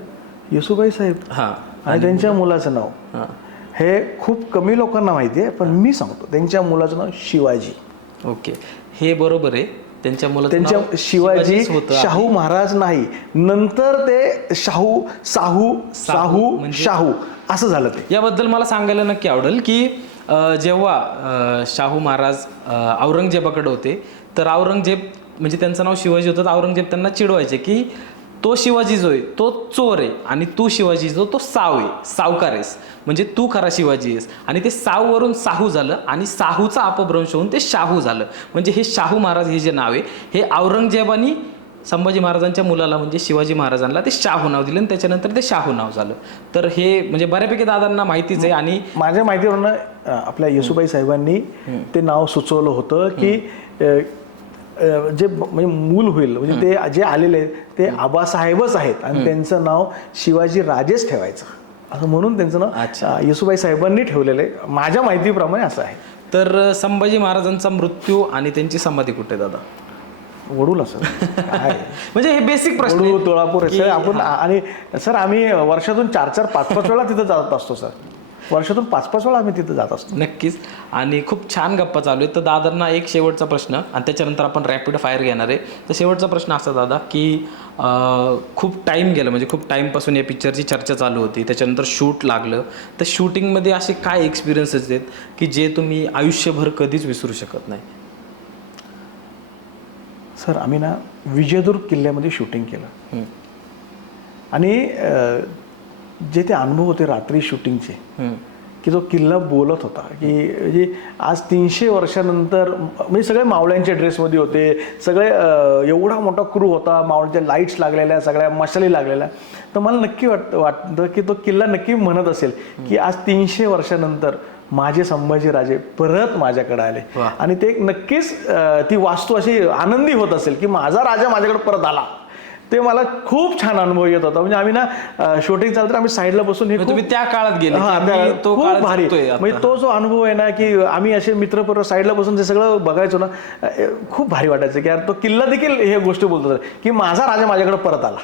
येसुबाई साहेब हां, आणि त्यांच्या मुलाचं नाव हां. हे खूप कमी लोकांना माहिती आहे, पण मी सांगतो त्यांच्या मुलाचं नाव शिवाजी. ओके, हे बरोबर आहे. त्यांच्या मुलाचं त्यांच्या नाव शिवाजी शिवाजीच होतं. शाहू महाराज नाही, नंतर ते शाहू साहू म्हणजे- शाहू असं झालं ते. याबद्दल मला सांगायला नक्की आवडेल की जेव्हा शाहू महाराज औरंगजेबाकडे होते, तर औरंगजेब म्हणजे त्यांचं नाव शिवाजी होतं, तर औरंगजेब त्यांना चिडवायचे की तो शिवाजी जो आहे तो चोर आहे आणि तू शिवाजी जो तो साव आहे, सावकार आहेस, म्हणजे तू खरा शिवाजी आहेस. आणि ते साववरून साहू झालं आणि साहूचा अपभ्रंश होऊन ते शाहू झालं. म्हणजे हे शाहू महाराज हे जे नाव आहे हे औरंगजेबानी संभाजी महाराजांच्या मुलाला म्हणजे शिवाजी महाराजांना ते शाहू नाव दिलं आणि त्याच्यानंतर ते शाहू नाव झालं. तर हे म्हणजे बऱ्यापैकी दादांना माहितीच आहे. आणि माझ्या माहितीवरनं आपल्या येसुबाई साहेबांनी ते नाव सुचवलं होतं की जे म्हणजे मूल होईल म्हणजे ते जे आलेले ते आबासाहेबच आहेत आणि त्यांचं नाव शिवाजी राजेच ठेवायचं असं म्हणून त्यांचं नाव येसुबाई साहेबांनी ठेवलेलं आहे. माझ्या माहितीप्रमाणे असं आहे. तर संभाजी महाराजांचा मृत्यू आणि त्यांची समाधी कुठे दादा? वडूला सर. काय म्हणजे हे बेसिक प्रश्न वडू तुळापूर सर आपण. आणि सर आम्ही वर्षातून 4-4 5-5 वेळा तिथं जात असतो सर. वर्षातून 5-5 वेळा आम्ही तिथं जात असतो. नक्कीच. आणि खूप छान गप्पा चालू आहे. तर दादांना एक शेवटचा प्रश्न आणि त्याच्यानंतर आपण रॅपिड फायर घेणार आहे. तर शेवटचा प्रश्न असा दादा की खूप टाईम गेलं म्हणजे खूप टाईमपासून या पिक्चरची चर्चा चालू होती, त्याच्यानंतर शूट लागलं, तर शूटिंगमध्ये असे काय एक्सपिरियन्सेस आहेत की जे तुम्ही आयुष्यभर कधीच विसरू शकत नाही? सर आम्ही ना विजयदुर्ग किल्ल्यामध्ये शूटिंग केलं आणि जे ते अनुभव होते रात्री शूटिंगचे की जो किल्ला बोलत होता की म्हणजे आज 300 वर्षानंतर म्हणजे सगळे मावळ्यांच्या ड्रेसमध्ये होते, सगळे एवढा मोठा क्रू होता, मावळ्यांच्या लाईट्स लागलेल्या, सगळ्या मशाली लागलेल्या. तर मला नक्की वाटतं की तो किल्ला नक्की म्हणत असेल की आज 300 वर्षानंतर माझे संभाजीराजे परत माझ्याकडे आले. आणि ते नक्कीच ती वास्तू अशी आनंदी होत असेल की माझा राजा माझ्याकडे परत आला. ते मला खूप छान अनुभव येत होता. म्हणजे आम्ही ना शूटिंग चालतं आम्ही साईडला बसून हे तुम्ही त्या काळात गेले, खूप भारी म्हणजे तो जो अनुभव आहे ना की आम्ही असे मित्रपूर्व साईडला बसून ते सगळं बघायचो ना, खूप भारी वाटायचं की यार तो किल्ला देखील हे गोष्टी बोलतो की माझा राजा माझ्याकडे परत आला.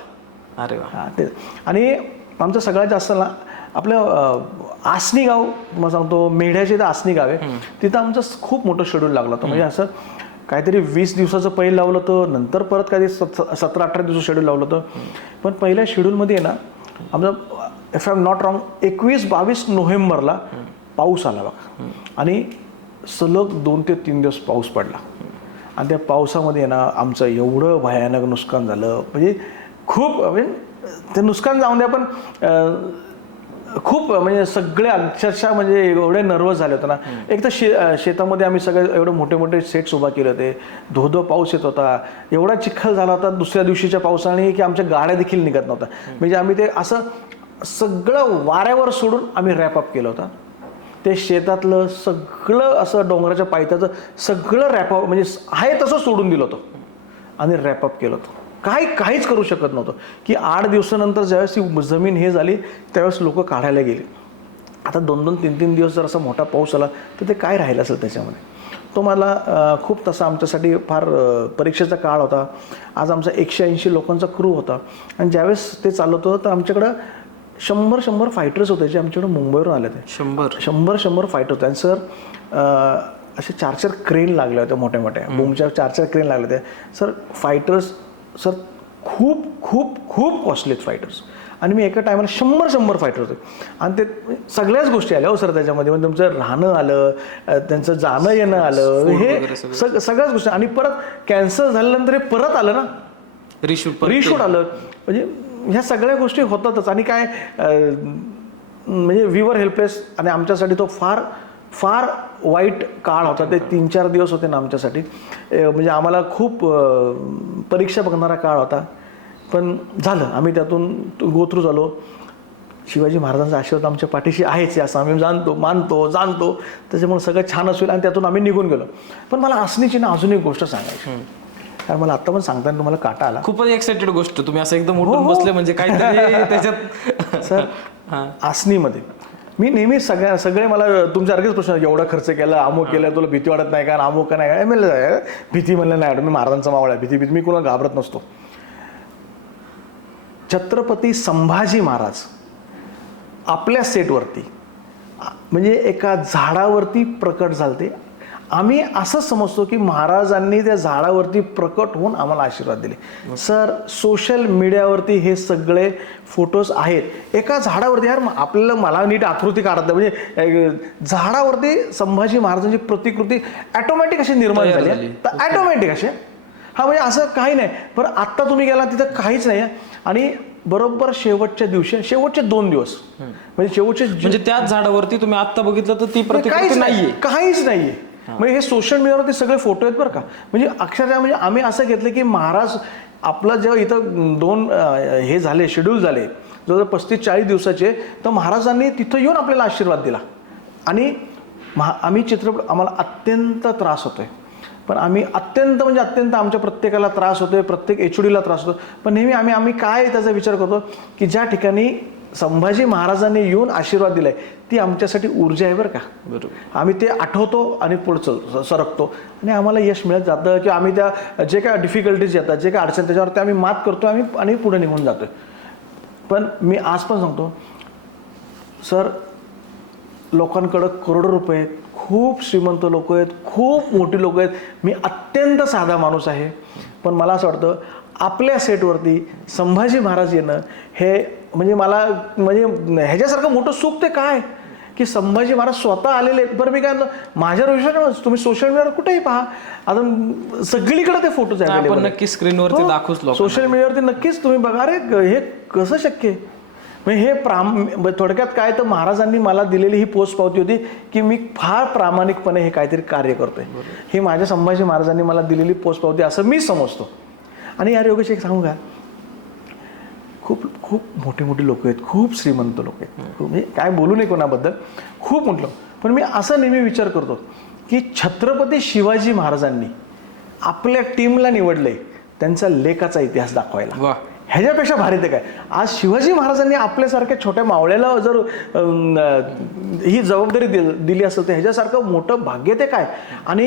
अरे वा. ते आणि आमचं सगळ्यात जास्त ना आपलं आसनी गाव तुम्हाला सांगतो, मेढ्याचे तर आसनी गाव आहे, तिथं आमचं खूप मोठं शेड्यूल लागलं होतं. म्हणजे असं काहीतरी 20 दिवसाचं पहिलं लावलं होतं, नंतर परत काहीतरी 17-18 दिवसाचं शेड्यूल लावलं होतं. पण पहिल्या शेड्यूलमध्ये ना आमचं if I am not wrong 21-22 नोव्हेंबरला पाऊस आला बघा आणि सलग 2 ते 3 दिवस पाऊस पडला. आणि त्या पावसामध्ये ना आमचं एवढं भयानक नुकसान झालं म्हणजे खूप म्हणजे ते नुकसान जाऊन द्या पण खूप म्हणजे सगळे अक्षरशः म्हणजे एवढे नर्वस झाले होते ना. एक तर शेतामध्ये आम्ही सगळे एवढे मोठे मोठे सेट्स उभा केले होते, धो पाऊस येत होता, एवढा चिखल झाला होता दुसऱ्या दिवशीच्या पावसाने की आमच्या गाड्या देखील निघत नव्हत्या. म्हणजे आम्ही ते असं सगळं वाऱ्यावर सोडून आम्ही रॅपअप केलं होतं. ते शेतातलं सगळं असं डोंगराच्या पायथ्याचं सगळं रॅपअप म्हणजे आहे तसं सोडून दिलं होतं आणि रॅपअप केलं होतं. काहीच करू शकत नव्हतं की 8 दिवसानंतर ज्यावेळेस ही जमीन हे झाली त्यावेळेस लोक काढायला गेले. आता 2-2, 3-3 दिवस जर असा मोठा पाऊस आला तर ते काय राहिलं असेल त्याच्यामध्ये. तो मला खूप तसा आमच्यासाठी फार परीक्षेचा काळ होता. आज आमचा 180 लोकांचा क्रू होता आणि ज्यावेळेस ते चालवत होतं तर आमच्याकडं 100 फायटर्स होते जे आमच्याकडे मुंबईवरून आले होते. 100 फायटर होते. आणि सर असे 4-4 क्रेन लागले होते, मोठ्या मोठ्या बूमच्या 4-4 क्रेन लागले होते. सर फायटर्स सर खूप खूप खूप कॉस्टली आहेत फायटर्स. आणि मी एका टायमाला 100 फायटर होते. आणि ते सगळ्याच गोष्टी आल्या हो सर त्याच्यामध्ये. म्हणजे तुमचं राहणं आलं, त्यांचं जाणं येणं आलं, हे सगळ्याच गोष्टी. आणि परत कॅन्सर झाल्यानंतर हे परत आलं ना, रिशूट आलं. म्हणजे ह्या सगळ्या गोष्टी होतातच. आणि काय म्हणजे वी वर हेल्पलेस. आणि आमच्यासाठी तो फार फार वाईट काळ होता. ते 3-4 दिवस होते ना आमच्यासाठी. म्हणजे आम्हाला खूप परीक्षा बघणारा काळ होता. पण झालं, आम्ही त्यातून गो थ्रू झालो. शिवाजी महाराजांचा आशीर्वाद आमच्या पाठीशी आहेच असं आम्ही जाणतो. त्याच्यामुळे सगळं छान असेल आणि त्यातून आम्ही निघून गेलो. पण मला असणीची ना अजून एक गोष्ट सांगायची, कारण मला आता पण सांगताना तुम्हाला काटा आला. खूपच एक्साइटेड गोष्ट. तुम्ही असं एकदम उठून बसले म्हणजे काहीतरी त्याच्यात. सर आसनीमध्ये मी नेहमी सगळे मला तुमच्यासारखेच प्रश्न, एवढा खर्च केला, अमुक केलं, तुला भीती वाटत नाही का, अमुक का नाही काय. भीती म्हणलं नाही, मी महाराजांचा मावळा आहे, भीती मी कोणाला घाबरत नसतो. छत्रपती संभाजी महाराज आपल्या सेटवरती म्हणजे एका झाडावरती प्रकट झालते. आम्ही असं समजतो की महाराजांनी त्या झाडावरती प्रकट होऊन आम्हाला आशीर्वाद दिले. सर सोशल मीडियावरती हे सगळे फोटोज आहेत. एका झाडावरती, यार आपल्याला मला नीट आकृती काढत नाही, म्हणजे झाडावरती संभाजी महाराजांची प्रतिकृती ऑटोमॅटिक अशी निर्माण झाली. तर ऑटोमॅटिक असे म्हणजे असं काही नाही. पण आत्ता तुम्ही गेला तिथं काहीच नाही. आणि बरोबर शेवटच्या दिवशी, शेवटचे 2 दिवस म्हणजे त्याच झाडावरती तुम्ही आत्ता बघितलं तर ती प्रतिकृती नाहीये, काहीच नाहीये. म्हणजे हे सोशल मीडियावरती सगळे फोटो आहेत बरं का. म्हणजे अक्षरशः म्हणजे आम्ही असं घेतलं की महाराज आपलं जेव्हा इथं 2 हे झाले, शेड्यूल झाले जवळ 35-40 दिवसाचे, तर महाराजांनी तिथं येऊन आपल्याला आशीर्वाद दिला. आणि आम्ही चित्रपट आम्हाला अत्यंत त्रास होतोय. पण आम्ही अत्यंत आमच्या प्रत्येकाला त्रास होतोय, प्रत्येक HODला त्रास होतो. पण नेहमी आम्ही काय त्याचा विचार करतो की ज्या ठिकाणी संभाजी महाराजांनी येऊन आशीर्वाद दिलाय ती आमच्यासाठी ऊर्जा आहे बरं का. बरोबर. आम्ही ते आठवतो आणि पुढचं सरकतो आणि आम्हाला यश मिळत जातं. की आम्ही त्या जे काय डिफिकल्टीज येतात, जे काय अडचण, त्याच्यावरती आम्ही मात करतो आणि पुढे निघून जातोय. पण मी आज पण सांगतो सर, लोकांकडं करोडो रुपये आहेत, खूप श्रीमंत लोक आहेत, खूप मोठी लोक आहेत. मी अत्यंत साधा माणूस आहे. पण मला असं वाटतं आपल्या सेटवरती संभाजी महाराज येणं हे म्हणजे मला म्हणजे ह्याच्यासारखं मोठं सुख ते काय की संभाजी महाराज स्वतः आलेले आहेत. बरं मी काय म्हणतो, माझ्यावर विश्वास तुम्ही सोशल मीडियावर कुठेही पहा, आता सगळीकडे ते फोटोज आहेत. आपण नक्की स्क्रीनवरती दाखवूच, सोशल मीडियावरती नक्कीच तुम्ही बघा. अरे हे कसं शक्य आहे. म्हणजे हे थोडक्यात काय तर महाराजांनी मला दिलेली ही पोस्ट पावती होती की मी फार प्रामाणिकपणे हे काहीतरी कार्य करतोय. हे माझ्या संभाजी महाराजांनी मला दिलेली पोस्ट पावती असं मी समजतो. आणि यार योगेश एक सांगू का, खूप खूप मोठे लोक आहेत, खूप श्रीमंत लोक आहेत. म्हणजे काय बोलू नये कोणाबद्दल, खूप म्हटलं. पण मी असं नेहमी विचार करतो की छत्रपती शिवाजी महाराजांनी आपल्या टीमला निवडलंय त्यांचा लेखाचा इतिहास दाखवायला. ह्याच्यापेक्षा भारी ते काय. आज शिवाजी महाराजांनी आपल्यासारख्या छोट्या मावळ्याला जर ही जबाबदारी दिली असेल तर ह्याच्यासारखं मोठं भाग्य ते काय. आणि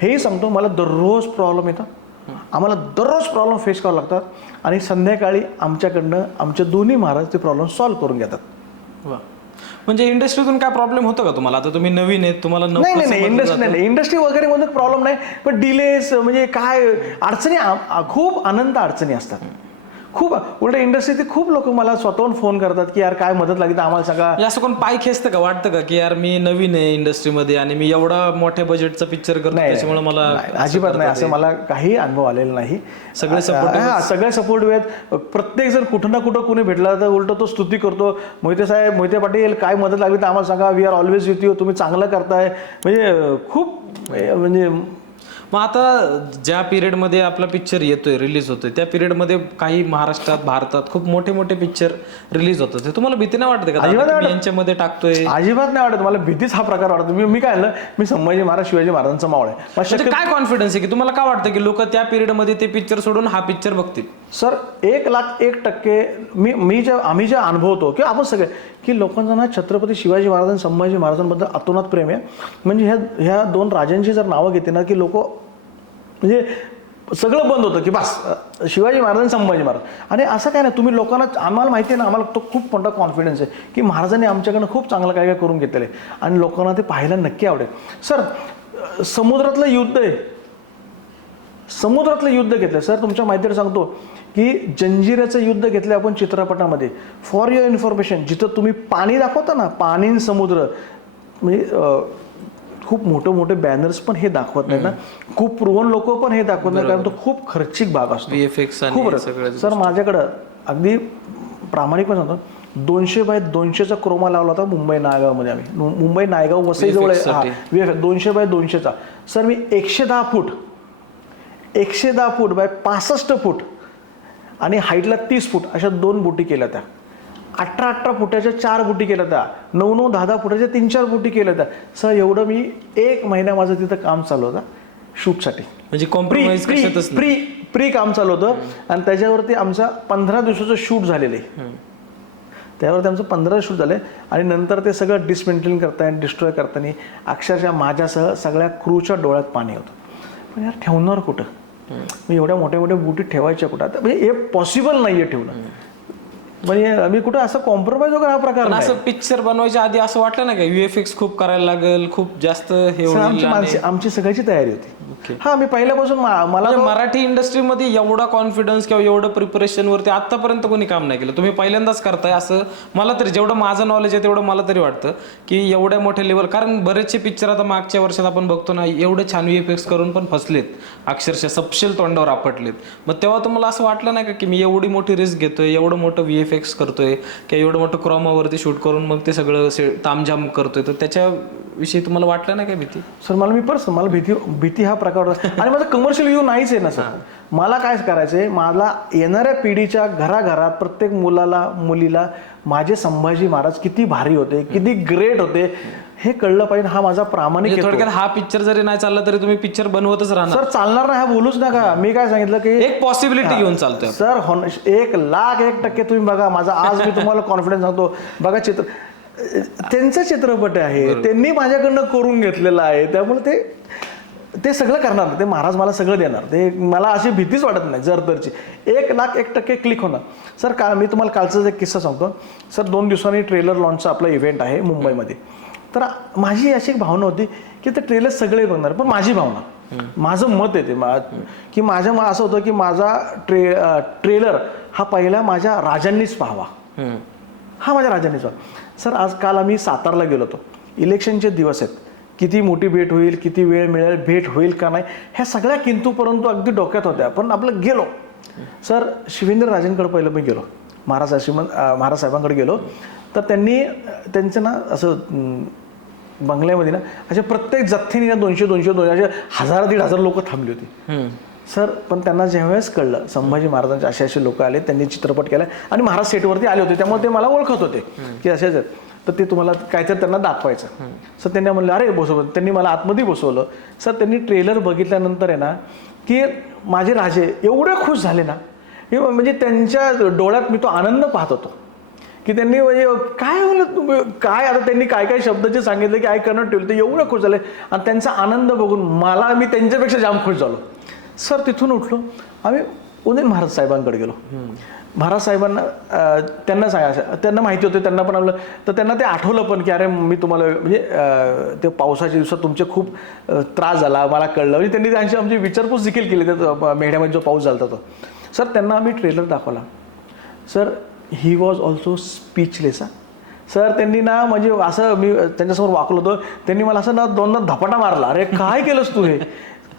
हेही सांगतो, मला दररोज प्रॉब्लेम येतात, आम्हाला दररोज प्रॉब्लेम फेस करावे लागतात. आणि संध्याकाळी आमच्याकडनं आमचे दोन्ही महाराज ते प्रॉब्लेम सॉल्व्ह करून घेतात. म्हणजे इंडस्ट्रीतून काय प्रॉब्लेम होतो का तुम्हाला? आता तुम्ही नवीन आहेत, तुम्हाला नाही इंडस्ट्री वगैरे मध्ये प्रॉब्लेम नाही. पण डिलेस म्हणजे काय अडचणी, खूप अनंत अडचणी असतात. खूप उलट इंडस्ट्रीत खूप लोक मला स्वतःहून फोन करतात की यार काय मदत लागली तर आम्हाला सांगा. असं कोण पाय खेचतं का, वाटतं का की यार मी नवीन आहे इंडस्ट्रीमध्ये आणि मी एवढा मोठ्या बजेटचा पिक्चर करतो त्याच्यामुळे मला अजिबात नाही, असं मला काही अनुभव आलेला नाही. सगळे सपोर्टिव्ह आहेत. प्रत्येक जण कुठं ना कुठं कुणी भेटला तर उलट तो स्तुती करतो, मोहिते पाटील काय मदत लागली तर आम्हाला सांगा, we are always with you, तुम्ही चांगलं करताय. म्हणजे खूप म्हणजे मग आता ज्या पिरियडमध्ये आपला पिक्चर येतोय, रिलीज होतोय, त्या पिरियडमध्ये काही महाराष्ट्रात, भारतात खूप मोठे पिक्चर रिलीज होतात. ते तुम्हाला भीती नाही वाटते का यांच्यामध्ये टाकतोय? अजिबात नाही वाटत मला. भीतीच हा प्रकार वाटतो. मी काय म्हणलं, मी संभाजी महाराज शिवाजी महाराजांचा मावळ आहे. काय कॉन्फिडन्स आहे की तुम्हाला काय वाटतं की लोक त्या पिरियडमध्ये ते पिक्चर सोडून हा पिक्चर बघतील? सर 1,01% आम्ही जे अनुभवतो किंवा आपण सगळे की लोकांना ना छत्रपती शिवाजी महाराज संभाजी महाराजांबद्दल अतोनात प्रेम आहे. म्हणजे ह्या 2 राजांची जर नावं घेते ना की लोक म्हणजे सगळं बंद होतं की बस शिवाजी महाराज संभाजी महाराज. आणि असं काय नाही, तुम्ही लोकांना, आम्हाला माहिती आहे ना, आम्हाला तो खूप मोठा कॉन्फिडन्स आहे की महाराजांनी आमच्याकडनं खूप चांगलं काय करून घेतलेलं आहे आणि लोकांना ते पाहायला नक्की आवडेल. सर समुद्रातलं युद्ध आहे, समुद्रातलं युद्ध घेतलं. सर तुमच्या माहितीला सांगतो की जंजिऱ्याचं युद्ध घेतलं आपण चित्रपटामध्ये. फॉर युअर इन्फॉर्मेशन, जिथं तुम्ही पाणी दाखवता ना, पाणी आणि समुद्र, म्हणजे खूप मोठे बॅनर्स पण हे दाखवत नाही ना, खूप प्रूव्हन लोक पण हे दाखवत नाही, कारण तो खूप खर्चिक भाग असतो. VFX खूप सर माझ्याकडं अगदी प्रामाणिकपणे सांगतो 200 बाय 200चा क्रोमा लावला होता मुंबई नायगावमध्ये. आम्ही मुंबई नायगाव वसईजवळ आहे, 200 bye 200चा. Sir me 110 foot by 65 फूट आणि हाईटला 30 फूट अशा 2 बोटी केल्या त्या. 18 फुटाच्या 4 बोटी केल्या त्या. 9 10 फुटाच्या 3-4 बोटी केल्या त्या. सर एवढं मी 1 महिना माझं तिथं काम चालू होतं शूटसाठी. म्हणजे कॉम्प्रोमाइज कशातच प्री काम चालू होतं. आणि त्याच्यावरती आमचा 15 दिवसाचं शूट झालेलं आहे. त्यावरती आमचं 15 शूट झाले आणि नंतर ते सगळं डिसमेंटलिंग करताना, डिस्ट्रॉय करताना अक्षरशः माझ्यासह सगळ्या क्रूच्या डोळ्यात पाणी होतं. पण यार ठेवणार कुठं, मी एवढ्या मोठ्या बोटी ठेवायच्या कुठं, आता म्हणजे हे पॉसिबल नाही आहे ठेवणं. म्हणजे आम्ही कुठं असं कॉम्प्रोमाइज वगैरे हा प्रकार नाही. असं पिक्चर बनवायच्या आधी असं वाटलं ना का VFX खूप करायला लागेल, खूप जास्त हे होईल? आमची सगळ्याची तयारी होती. हा मी पहिल्यापासून मला मराठी इंडस्ट्रीमध्ये एवढा कॉन्फिडन्स किंवा एवढं प्रिपरेशन वरती आतापर्यंत कोणी काम नाही केलं. तुम्ही पहिल्यांदाच करताय असं मला तरी, जेवढं माझं नॉलेज आहे तेवढं मला तरी वाटतं की एवढ्या मोठ्या लेवल. कारण बरेचसे पिक्चर आता मागच्या वर्षात आपण बघतो ना, एवढे छान VFX करून पण फसलेत, अक्षरशः सपशेल तोंडावर आपटलेत. मग तेव्हा तुम्हाला असं वाटलं नाही का की मी एवढी मोठी रिस्क घेतोय, एवढं मोठं VFX करतोय किंवा एवढं मोठं क्रोमावरती शूट करून मग ते सगळं तामझाम करतोय, तर त्याच्याविषयी तुम्हाला वाटलं नाही का भीती? सर मला भीती हा प्रकार आणि माझा कमर्शियल व्ह्यू नाहीच आहे ना सर. मला काय करायचंय, मला येणाऱ्या पिढीच्या घराघरात प्रत्येक मुलाला मुलीला माझे संभाजी महाराज किती भारी होते, किती ग्रेट होते हे कळलं पाहिजे. हा माझा प्रामाणिक. थोडक्यात हा पिक्चर जरी नाही चालला तरी तुम्ही पिक्चर बनवतच राहणार. सर चालणार नाही हा बोलूच नका. मी काय सांगितलं की एक पॉसिबिलिटी घेऊन चालतोय सर. 1,01% तुम्ही बघा माझा. आज मी तुम्हाला कॉन्फिडन्स सांगतो, बघा त्यांचा चित्रपट आहे, त्यांनी माझ्याकडनं करून घेतलेला आहे, त्यामुळे ते सगळं करणार. ते महाराज मला सगळं देणार, ते मला अशी भीतीच वाटत नाही. जरची 1,01% क्लिक होणार. सर मी तुम्हाला कालचा एक किस्सा सांगतो. सर 2 दिवसांनी ट्रेलर लॉन्चचा आपला इव्हेंट आहे मुंबईमध्ये. तर माझी अशी एक भावना होती की ते ट्रेलर सगळे बघणार, पण माझी भावना, माझं मत आहे ते की माझ्या असं होतं की माझा ट्रेलर हा पहिला माझ्या राजांनीच पाहावा. हा माझ्या राजांनीच पाहावा. सर काल आम्ही सातारला गेलो होतो. इलेक्शनचे दिवस आहेत, किती मोठी भेट होईल, किती वेळ मिळेल, भेट होईल का नाही, ह्या सगळ्या किंतु परंतु अगदी डोक्यात होत्या. पण आपलं गेलो. सर शिवेंद्र राजेंकडे पहिलं मी गेलो, महाराज साहेबांकडे गेलो. तर त्यांचं ना असं बंगल्यामध्ये ना अशा प्रत्येक जथ्थेने 200 असे 1000-1500 लोक थांबली होती. सर पण त्यांना ज्यावेळेस कळलं संभाजी महाराजांचे असे लोक आले, त्यांनी चित्रपट केला आणि महाराज सेटवरती आले होते, त्यामुळे ते मला ओळखत होते की असेच आहेत. तर ते तुम्हाला काहीतरी त्यांना दाखवायचं. सर त्यांनी म्हणलं अरे बसवलं. त्यांनी मला आतमध्ये बसवलं. सर त्यांनी ट्रेलर बघितल्यानंतर आहे ना की माझे राजे एवढे खुश झाले ना, म्हणजे त्यांच्या डोळ्यात मी तो आनंद पाहत होतो की त्यांनी म्हणजे काय म्हणलं काय, आता त्यांनी काय शब्द जे सांगितले की करणं ठेवलं, ते एवढं खुश झाले. आणि त्यांचा आनंद बघून मी त्यांच्यापेक्षा जाम खुश झालो. सर तिथून उठलो, आम्ही उदयन महाराज साहेबांकडे गेलो. महाराज साहेबांना त्यांना माहिती होते, त्यांना पण आलं. तर त्यांना ते आठवलं पण की अरे मी तुम्हाला म्हणजे ते पावसाच्या दिवसात तुमचे खूप त्रास झाला, मला कळलं. म्हणजे त्यांनी आमची विचारपूस देखील केली त्या मेढ्यामध्ये जो पाऊस झाला तो. सर त्यांना आम्ही ट्रेलर दाखवला. Sir he was also speechless. Sir त्यांनी ना म्हणजे असं मी त्यांच्यासमोर वाकलो होतो, त्यांनी मला असं ना 2दा धपाटा मारला. अरे काय केलंस तू, हे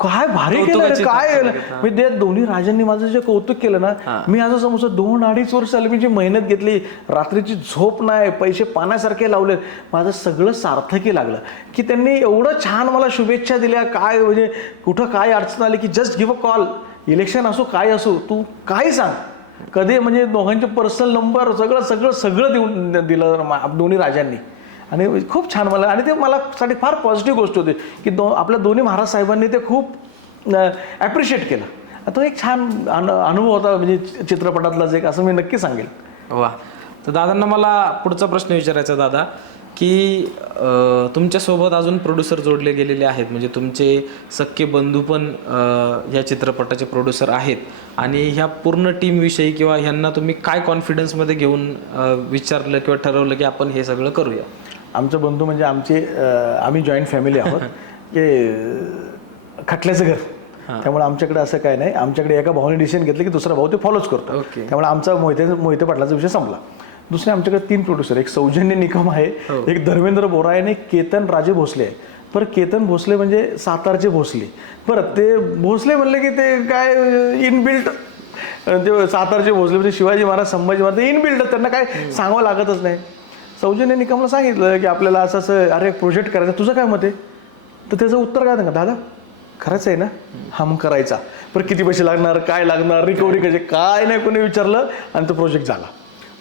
काय भारी केलं रे, काय केलं. मी ते दोन्ही राजांनी माझं जे कौतुक केलं ना, मी असं समजतो 2-2.5 वर्ष झाले मी जी मेहनत घेतली, रात्रीची झोप नाही, पैसे पाण्यासारखे लावले, माझं सगळं सार्थकी लागलं की त्यांनी एवढं छान मला शुभेच्छा दिल्या. काय म्हणजे कुठं काय अडचण आली की just give a call, election असो काय असो, तू काय सांग, कधी म्हणजे दोघांचे पर्सनल नंबर सगळं देऊन दिलं दोन्ही राजांनी. आणि खूप छान मला, आणि ते मला साठी फार पॉझिटिव्ह गोष्ट होती की आपल्या दोन्ही महाराज साहेबांनी ते खूप ॲप्रिशिएट केलं. तो एक छान अनुभव होता म्हणजे चित्रपटातलाच एक, असं मी नक्की सांगेल. वा. तर दादांना मला पुढचा प्रश्न विचारायचा दादा की तुमच्यासोबत अजून प्रोड्युसर जोडले गेलेले आहेत, म्हणजे तुमचे सख्खे बंधू पण ह्या चित्रपटाचे प्रोड्युसर आहेत, आणि ह्या पूर्ण टीमविषयी किंवा ह्यांना तुम्ही काय कॉन्फिडन्समध्ये घेऊन विचारलं किंवा ठरवलं की आपण हे सगळं करूया? आमचं बंधू म्हणजे आम्ही जॉईंट फॅमिली आहोत की खटल्याचं घर. त्यामुळे आमच्याकडे असं काय नाही. आमच्याकडे एका भावाने डिसिजन घेतलं की दुसरा भाऊ ते फॉलोच करतो. त्यामुळे आमचा मोहिते पाटलाचा विषय संपला. दुसरे आमच्याकडे 3 प्रोड्युसर, एक सौजन्य निकम आहे, एक धर्मेंद्र बोरा आहे आणि एक केतन राजे भोसले आहे. बरं, केतन भोसले म्हणजे सातारचे भोसले. बरं, ते भोसले म्हणले की ते काय इनबिल्ट, ते सातारचे भोसले म्हणजे शिवाजी महाराज, संभाजी महाराज, इनबिल्ट, त्यांना काय सांगावं लागतच नाही. सौजन्य निकमला सांगितलं की आपल्याला असं असं अरे प्रोजेक्ट करायचा, तुझं काय मत आहे? तर त्याचं उत्तर काय सांगा, दादा खरंच आहे ना, हा मग करायचा. बरं, किती पैसे लागणार, काय लागणार, रिकव्हरी कशी, काय नाही कोणी विचारलं आणि तो प्रोजेक्ट झाला.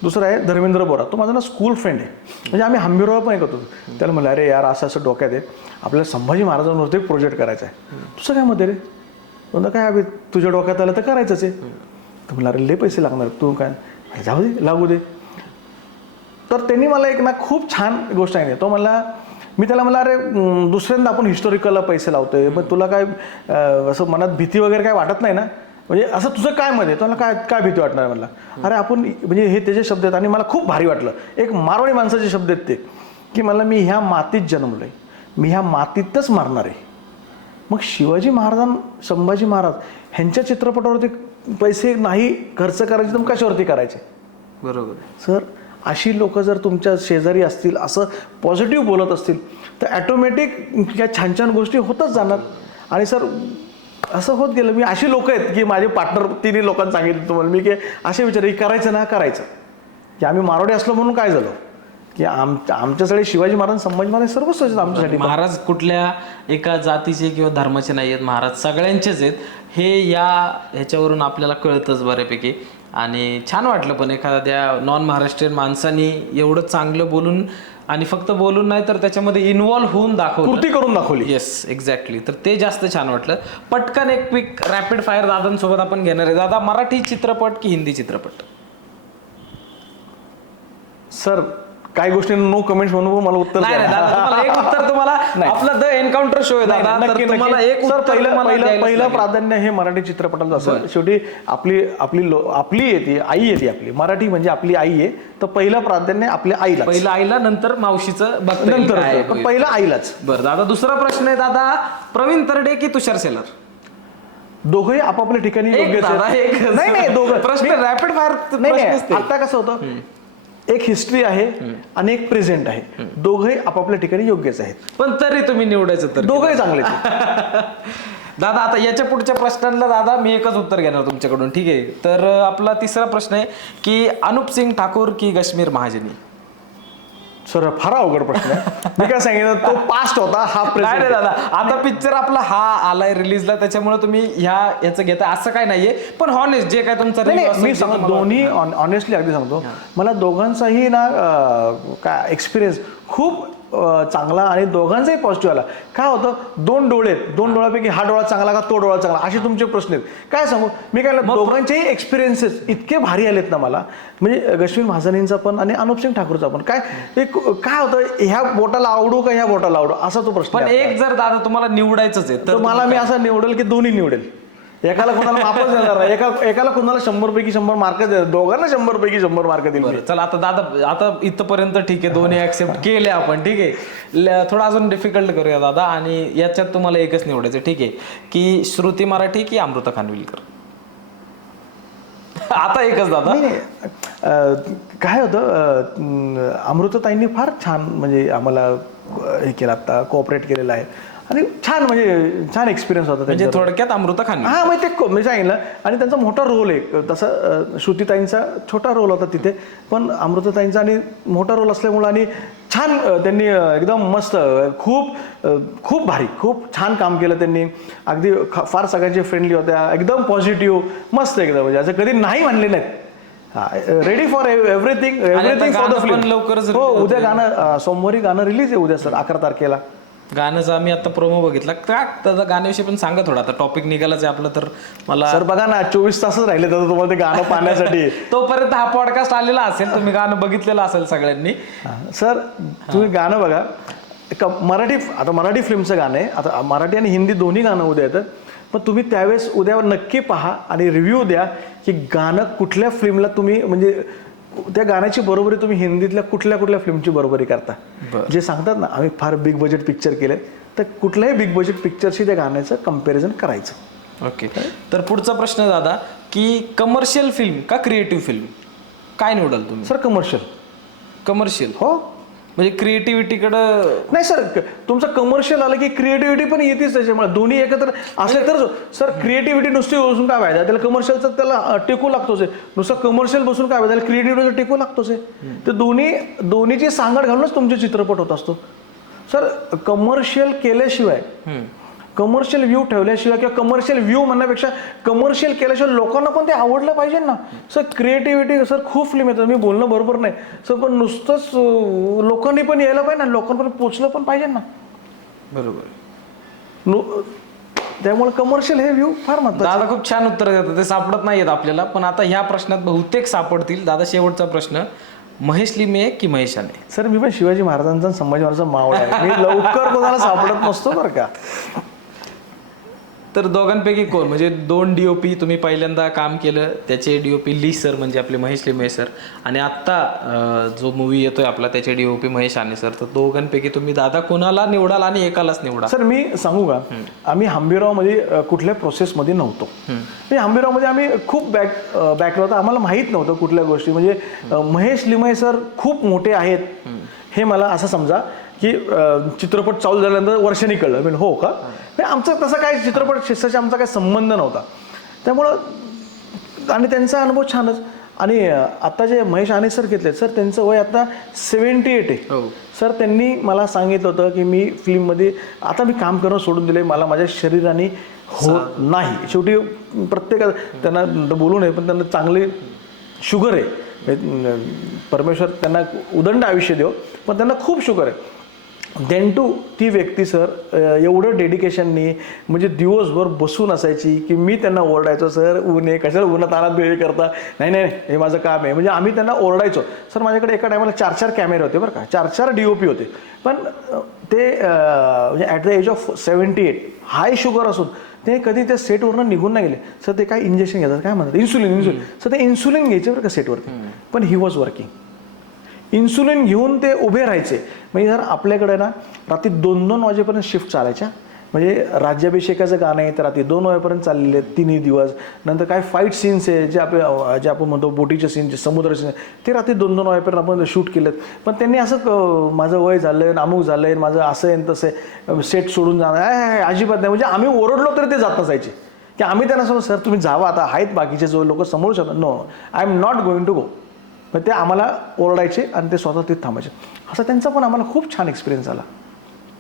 दुसरा आहे धर्मेंद्र बोरा, तो माझा ना स्कूल फ्रेंड आहे, म्हणजे आम्ही हंबीरराव पण ऐकत होतो. त्याला म्हणलं अरे यार असं असं डोक्यात आहे, आपल्याला संभाजी महाराजांवरती एक प्रोजेक्ट करायचा आहे. तुझं काय मत आहे रे? म्हणलं काय अभि तुझ्या डोक्यात आलं तर करायचंच आहे. तर म्हणलं अरे लय पैसे लागणार, तू काय, जाऊ दे लागू दे. तर त्यांनी मला एक ना खूप छान गोष्ट आहे. तो म्हणला, मी त्याला म्हणलं अरे दुसऱ्यांदा आपण हिस्टॉरिकलला पैसे लावतोय, पण तुला काय असं मनात भीती वगैरे काय वाटत नाही ना, म्हणजे असं तुझं काय मत आहे? तुला काय काय भीती वाटणार? म्हणला अरे आपण म्हणजे हे त्याचे शब्द आहेत. आणि मला खूप भारी वाटलं, एक मारवाडी माणसाचे शब्द आहेत ते, की मला मी ह्या मातीत जन्मलोय, मी ह्या मातीतच मारणार आहे. मग शिवाजी महाराज, संभाजी महाराज ह्यांच्या चित्रपटावरती पैसे नाही खर्च करायचे तर मग कशावरती करायचे? बरोबर सर, अशी लोक जर तुमच्या शेजारी असतील, असं पॉझिटिव्ह बोलत असतील, तर ॲटोमॅटिक या छान छान गोष्टी होतच जाणार. आणि सर असं होत गेलं, मी अशी लोक आहेत की माझे पार्टनर 3 लोकांना सांगितलं तुम्हाला मी, की असे विचार करायचं ना करायचं, की आम्ही मारवाडी असलो म्हणून काय झालं, की आमच्यासाठी शिवाजी महाराज, संभाजी महाराज सर्वच आमच्यासाठी. महाराज कुठल्या एका जातीचे किंवा धर्माचे नाही आहेत, महाराज सगळ्यांचेच आहेत, हे ह्याच्यावरून आपल्याला कळतंच बऱ्यापैकी. आणि छान वाटलं पण एखाद्या नॉन महाराष्ट्रीयन माणसानी एवढं चांगलं बोलून, आणि फक्त बोलून नाही तर त्याच्यामध्ये इन्व्हॉल्व्ह होऊन दाखवलं, कृती करून दाखवली. Yes exactly. तर ते जास्त छान वाटलं. पटकन एक क्विक रॅपिड फायर दादांसोबत आपण घेणार आहे. दादा, मराठी चित्रपट की हिंदी चित्रपट? सर काही गोष्टी नो कमेंट्स म्हणून मला उत्तर नाही दादा, तुम्हाला एक उत्तर, तुम्हाला आपला द एन्काउंटर शो आहे दादा, तर तुम्हाला एक उत्तर, पहिलं प्राधान्य हे मराठी चित्रपटाला असं. शेवटी आपली येते आई, येते आपली मराठी म्हणजे आपली आई आहे, तर पहिलं प्राधान्य आपल्या आईला, पहिलं आईला, नंतर मावशीचं नंतर, पण पहिलं आईलाच. बरं दादा, दुसरा प्रश्न आहे दादा, प्रवीण तरडे की तुषार शेलार? दोघंही आपापल्या ठिकाणी योग्य. नाही दोघं प्रश्न रॅपिड फायर. आता कसं होतं, एक हिस्ट्री आहे आणि एक प्रेझेंट आहे, दोघंही आपापल्या ठिकाणी योग्यच आहेत, पण तरी तुम्ही निवडायचं तर दोघंही चांगले. दादा, आता याच्या पुढच्या प्रश्नांना दादा मी एकच उत्तर घेणार तुमच्याकडून, ठीक आहे? तर आपला तिसरा प्रश्न आहे की अनुप सिंग ठाकूर की कश्मीर महाजनी? सर फार अवघड प्रश्न आहे. मी काय सांगितलं, तो पास्ट होता, हा प्रेझेंट. नाही दादा, आता पिक्चर आपला हा आलाय रिलीजला, त्याच्यामुळे तुम्ही याचं घेता असं काय नाहीये, पण हॉनेस्ट जे काय तुमचं मी सांगतो, दोन्ही ऑनेस्टली अगदी सांगतो, मला दोघांचाही ना काय एक्सपिरियन्स खूप चांगला आणि दोघांचाही पॉझिटिव्ह आला. काय होतं, 2 डोळे आहेत, 2 डोळ्यापैकी हा डोळा चांगला का तो डोळा चांगला, असे तुमचे प्रश्न आहेत. काय सांगू मी, काय दोघांचेही एक्सपिरियन्सेस इतके भारी आलेत ना मला, म्हणजे कश्मीर महाजनींचा पण आणि अनुप सिंग ठाकूरचा पण. काय होतं, ह्या बोटाला आवडू का ह्या बोटाला आवडू, असा तो प्रश्न. पण एक जर दादा तुम्हाला निवडायचंच आहे तर मला मी असं निवडेल की दोन्ही निवडेल. एकाला कोणाला मापच देणार नाही, एकाला कोणाला 100 पैकी 100 मार्क देणार, दोघांना 100 पैकी 100 मार्क दिले. चला आता दादा, आता इथपर्यंत ठीक आहे, दोन्ही ऍक्सेप्ट केले आपण, ठीक आहे? थोडं अजून डिफिकल्ट करूया दादा, आणि याच्यात तुम्हाला एकच निवडायचं, ठीक आहे? की श्रुती मराठी की अमृता खानविलकर? आता एकच दादा. काय होतं, अमृताताईंनी फार छान म्हणजे आम्हाला हे केलं, आता कोऑपरेट केलेलं आहे, आणि छान म्हणजे छान एक्सपिरियन्स होता. म्हणजे थोडक्यात अमृता खान, हा मग ते मी सांगितलं. आणि त्यांचा मोठा रोल आहे तसं, श्रुतीताईंचा छोटा रोल होता तिथे, पण अमृताताईंचा आणि मोठा रोल असल्यामुळं आणि छान त्यांनी एकदम मस्त, खूप भारी, खूप छान काम केलं त्यांनी. अगदी फार सगळ्यांचे फ्रेंडली होत्या, एकदम पॉझिटिव्ह, मस्त एकदम, म्हणजे असं कधी नाही म्हणले नाहीत. Ready for everything for the film. लवकरच हो, उद्या गाणं, सोमवारी गाणं रिलीज आहे उद्या सर, 11 तारखेला. गाण्याचा आम्ही आता प्रोमो बघितला, त्याचा गाण्याविषयी पण सांगा थोडा, आता टॉपिक निघालाच आहे आपलं. तर मला सर बघा ना, 24 तासच राहिले तर तुम्हाला ते गाणं पाहण्यासाठी. तोपर्यंत हा पॉडकास्ट आलेला असेल, तुम्ही गाणं बघितलेलं असेल सगळ्यांनी. सर तुम्ही गाणं बघा, मराठी फिल्मचं गाणं आहे, आता मराठी आणि हिंदी दोन्ही गाणं उद्या येतं, पण तुम्ही त्यावेळेस उद्या नक्की पहा आणि रिव्ह्यू द्या की गाणं कुठल्या फिल्मला तुम्ही, म्हणजे त्या गाण्याची बरोबरी तुम्ही हिंदीतल्या कुठल्या फिल्मची बरोबरी करता. जे सांगतात ना आम्ही फार बिग बजेट पिक्चर केले, तर कुठल्याही बिग बजेट पिक्चरशी त्या गाण्याचं कम्पॅरिझन करायचं. ओके. तर पुढचा प्रश्न दादा की कमर्शियल फिल्म का क्रिएटिव्ह फिल्म, काय निवडाल तुम्ही? Sir commercial. कमर्शियल हो. म्हणजे क्रिएटिव्हिटीकडं नाही सर, तुमचं कमर्शियल आलं की क्रिएटिव्हिटी पण येतेच त्याच्यामुळे. दोन्ही एकत्र असले तर सर क्रिएटिव्हिटी नुसती बसून काय फायदा, त्याला कमर्शियलचा त्याला टेकू लागतोच आहे. नुसतं कमर्शियल बसून काय फायदा, त्याला क्रिएटिव्हिटीचा टेकू लागतोच आहे. तर दोन्हीची सांगड घालूनच तुमचे चित्रपट होत असतो सर. कमर्शियल केल्याशिवाय, कमर्शियल व्ह्यू ठेवल्याशिवाय किंवा कमर्शियल व्ह्यू म्हणण्यापेक्षा कमर्शियल केल्याशिवाय लोकांना पण ते आवडलं पाहिजे ना सर. क्रिएटिव्हिटी सर खूप फिल्म येतात, मी बोलणं बरोबर नाही सर, पण नुसतंच लोकांनी पण यायला पाहिजे ना, लोकांपर्यंत पोचलं पण पाहिजे ना. बरोबर. त्यामुळे कमर्शियल हे व्ह्यू फार महत्त्वाचं. दादा खूप छान उत्तर देतात, ते सापडत नाहीयेत आपल्याला, पण आता ह्या प्रश्नात बहुतेक सापडतील. दादा शेवटचा प्रश्न, महेश लिमे की महेश आने? सर मी पण शिवाजी महाराजांचा संभाजी महाराजांचा मावळा आहे, मी लवकर कोणाला सापडत नसतो बरं का. तर दोघांपैकी कोण, म्हणजे 2 DOP तुम्ही पहिल्यांदा काम केलं, त्याचे DOP ली सर म्हणजे आपले महेश लिमे सर, आणि आत्ता जो मूवी येतोय आपला त्याचे DOP महेश आने सर. तर दोघांपैकी तुम्ही दादा कोणाला निवडाल आणि एकालाच निवडा? सर मी सांगू का, आम्ही हंबीरावमध्ये कुठल्या प्रोसेसमध्ये नव्हतो. हंबीरावमध्ये आम्ही खूप बॅकला होतो, आम्हाला माहीत नव्हतं कुठल्या गोष्टी. म्हणजे महेश लिमये सर खूप मोठे आहेत हे मला असं समजा की चित्रपट चालू झाल्यानंतर वर्षांनी कळलं. म्हणजे हो का, आमचं तसं काय चित्रपट क्षेत्राशी आमचा काही संबंध नव्हता. त्यामुळं आणि त्यांचा अनुभव छानच. आणि आता जे महेश आने सर घेतले सर, त्यांचं वय आता 78 आहे सर. त्यांनी मला सांगितलं होतं की मी फिल्ममध्ये आता मी काम करणं सोडून दिले, मला माझ्या शरीराने होत नाही. शेवटी प्रत्येक त्यांना बोलू नये, पण त्यांना चांगली शुगर आहे, परमेश्वर त्यांना उदंड आयुष्य देव, पण त्यांना खूप शुगर आहे. देंटू ती व्यक्ती सर एवढं डेडिकेशननी म्हणजे दिवसभर बसून असायची की मी त्यांना ओरडायचो, सर ऊन आहे कशाला उन्हात आणत हे करता, नाही नाही हे माझं काम आहे. म्हणजे आम्ही त्यांना ओरडायचो सर. माझ्याकडे एका टायमाला 4-4 कॅमेरे होते बरं का, 4-4 DOP होते. पण ते म्हणजे at the age of 78 high sugar असून ते कधी त्या सेटवरनं निघून नाही गेले सर. ते काय इंजेक्शन घेतात, काय म्हणतात, इन्सुलिन सर. ते इन्सुलिन घ्यायचे बरं का सेटवरती, पण ही वॉज वर्किंग. इन्सुलिन घेऊन ते उभे राहायचे. म्हणजे जर आपल्याकडे ना रात्री 2-2 वाजेपर्यंत शिफ्ट चालायच्या. म्हणजे राज्याभिषेकाचं गाणं आहे तर रात्री 2 वाजेपर्यंत चाललेले 3 दिवस. नंतर काय फाईट सीन्स आहे जे आपण म्हणतो बोटीचे सीन, जे समुद्र सीन, ते रात्री 2-2 वाजेपर्यंत आपण शूट केलेत. पण त्यांनी असं माझं वय झालंय, नामूक झालंय, माझं असं आहे तसं आहे, सेट सोडून जाणार अजिबात नाही. म्हणजे आम्ही ओरडलो तरी ते जात नसायचे की आम्ही त्यांना सांगू सर तुम्ही जावा, आता आहेत बाकीचे जो लोक समोर शकतात, no I am not going to go. पण ते आम्हाला ओरडायचे आणि ते स्वतः तिथे थांबायचे. असा त्यांचा पण आम्हाला खूप छान एक्सपिरियन्स आला.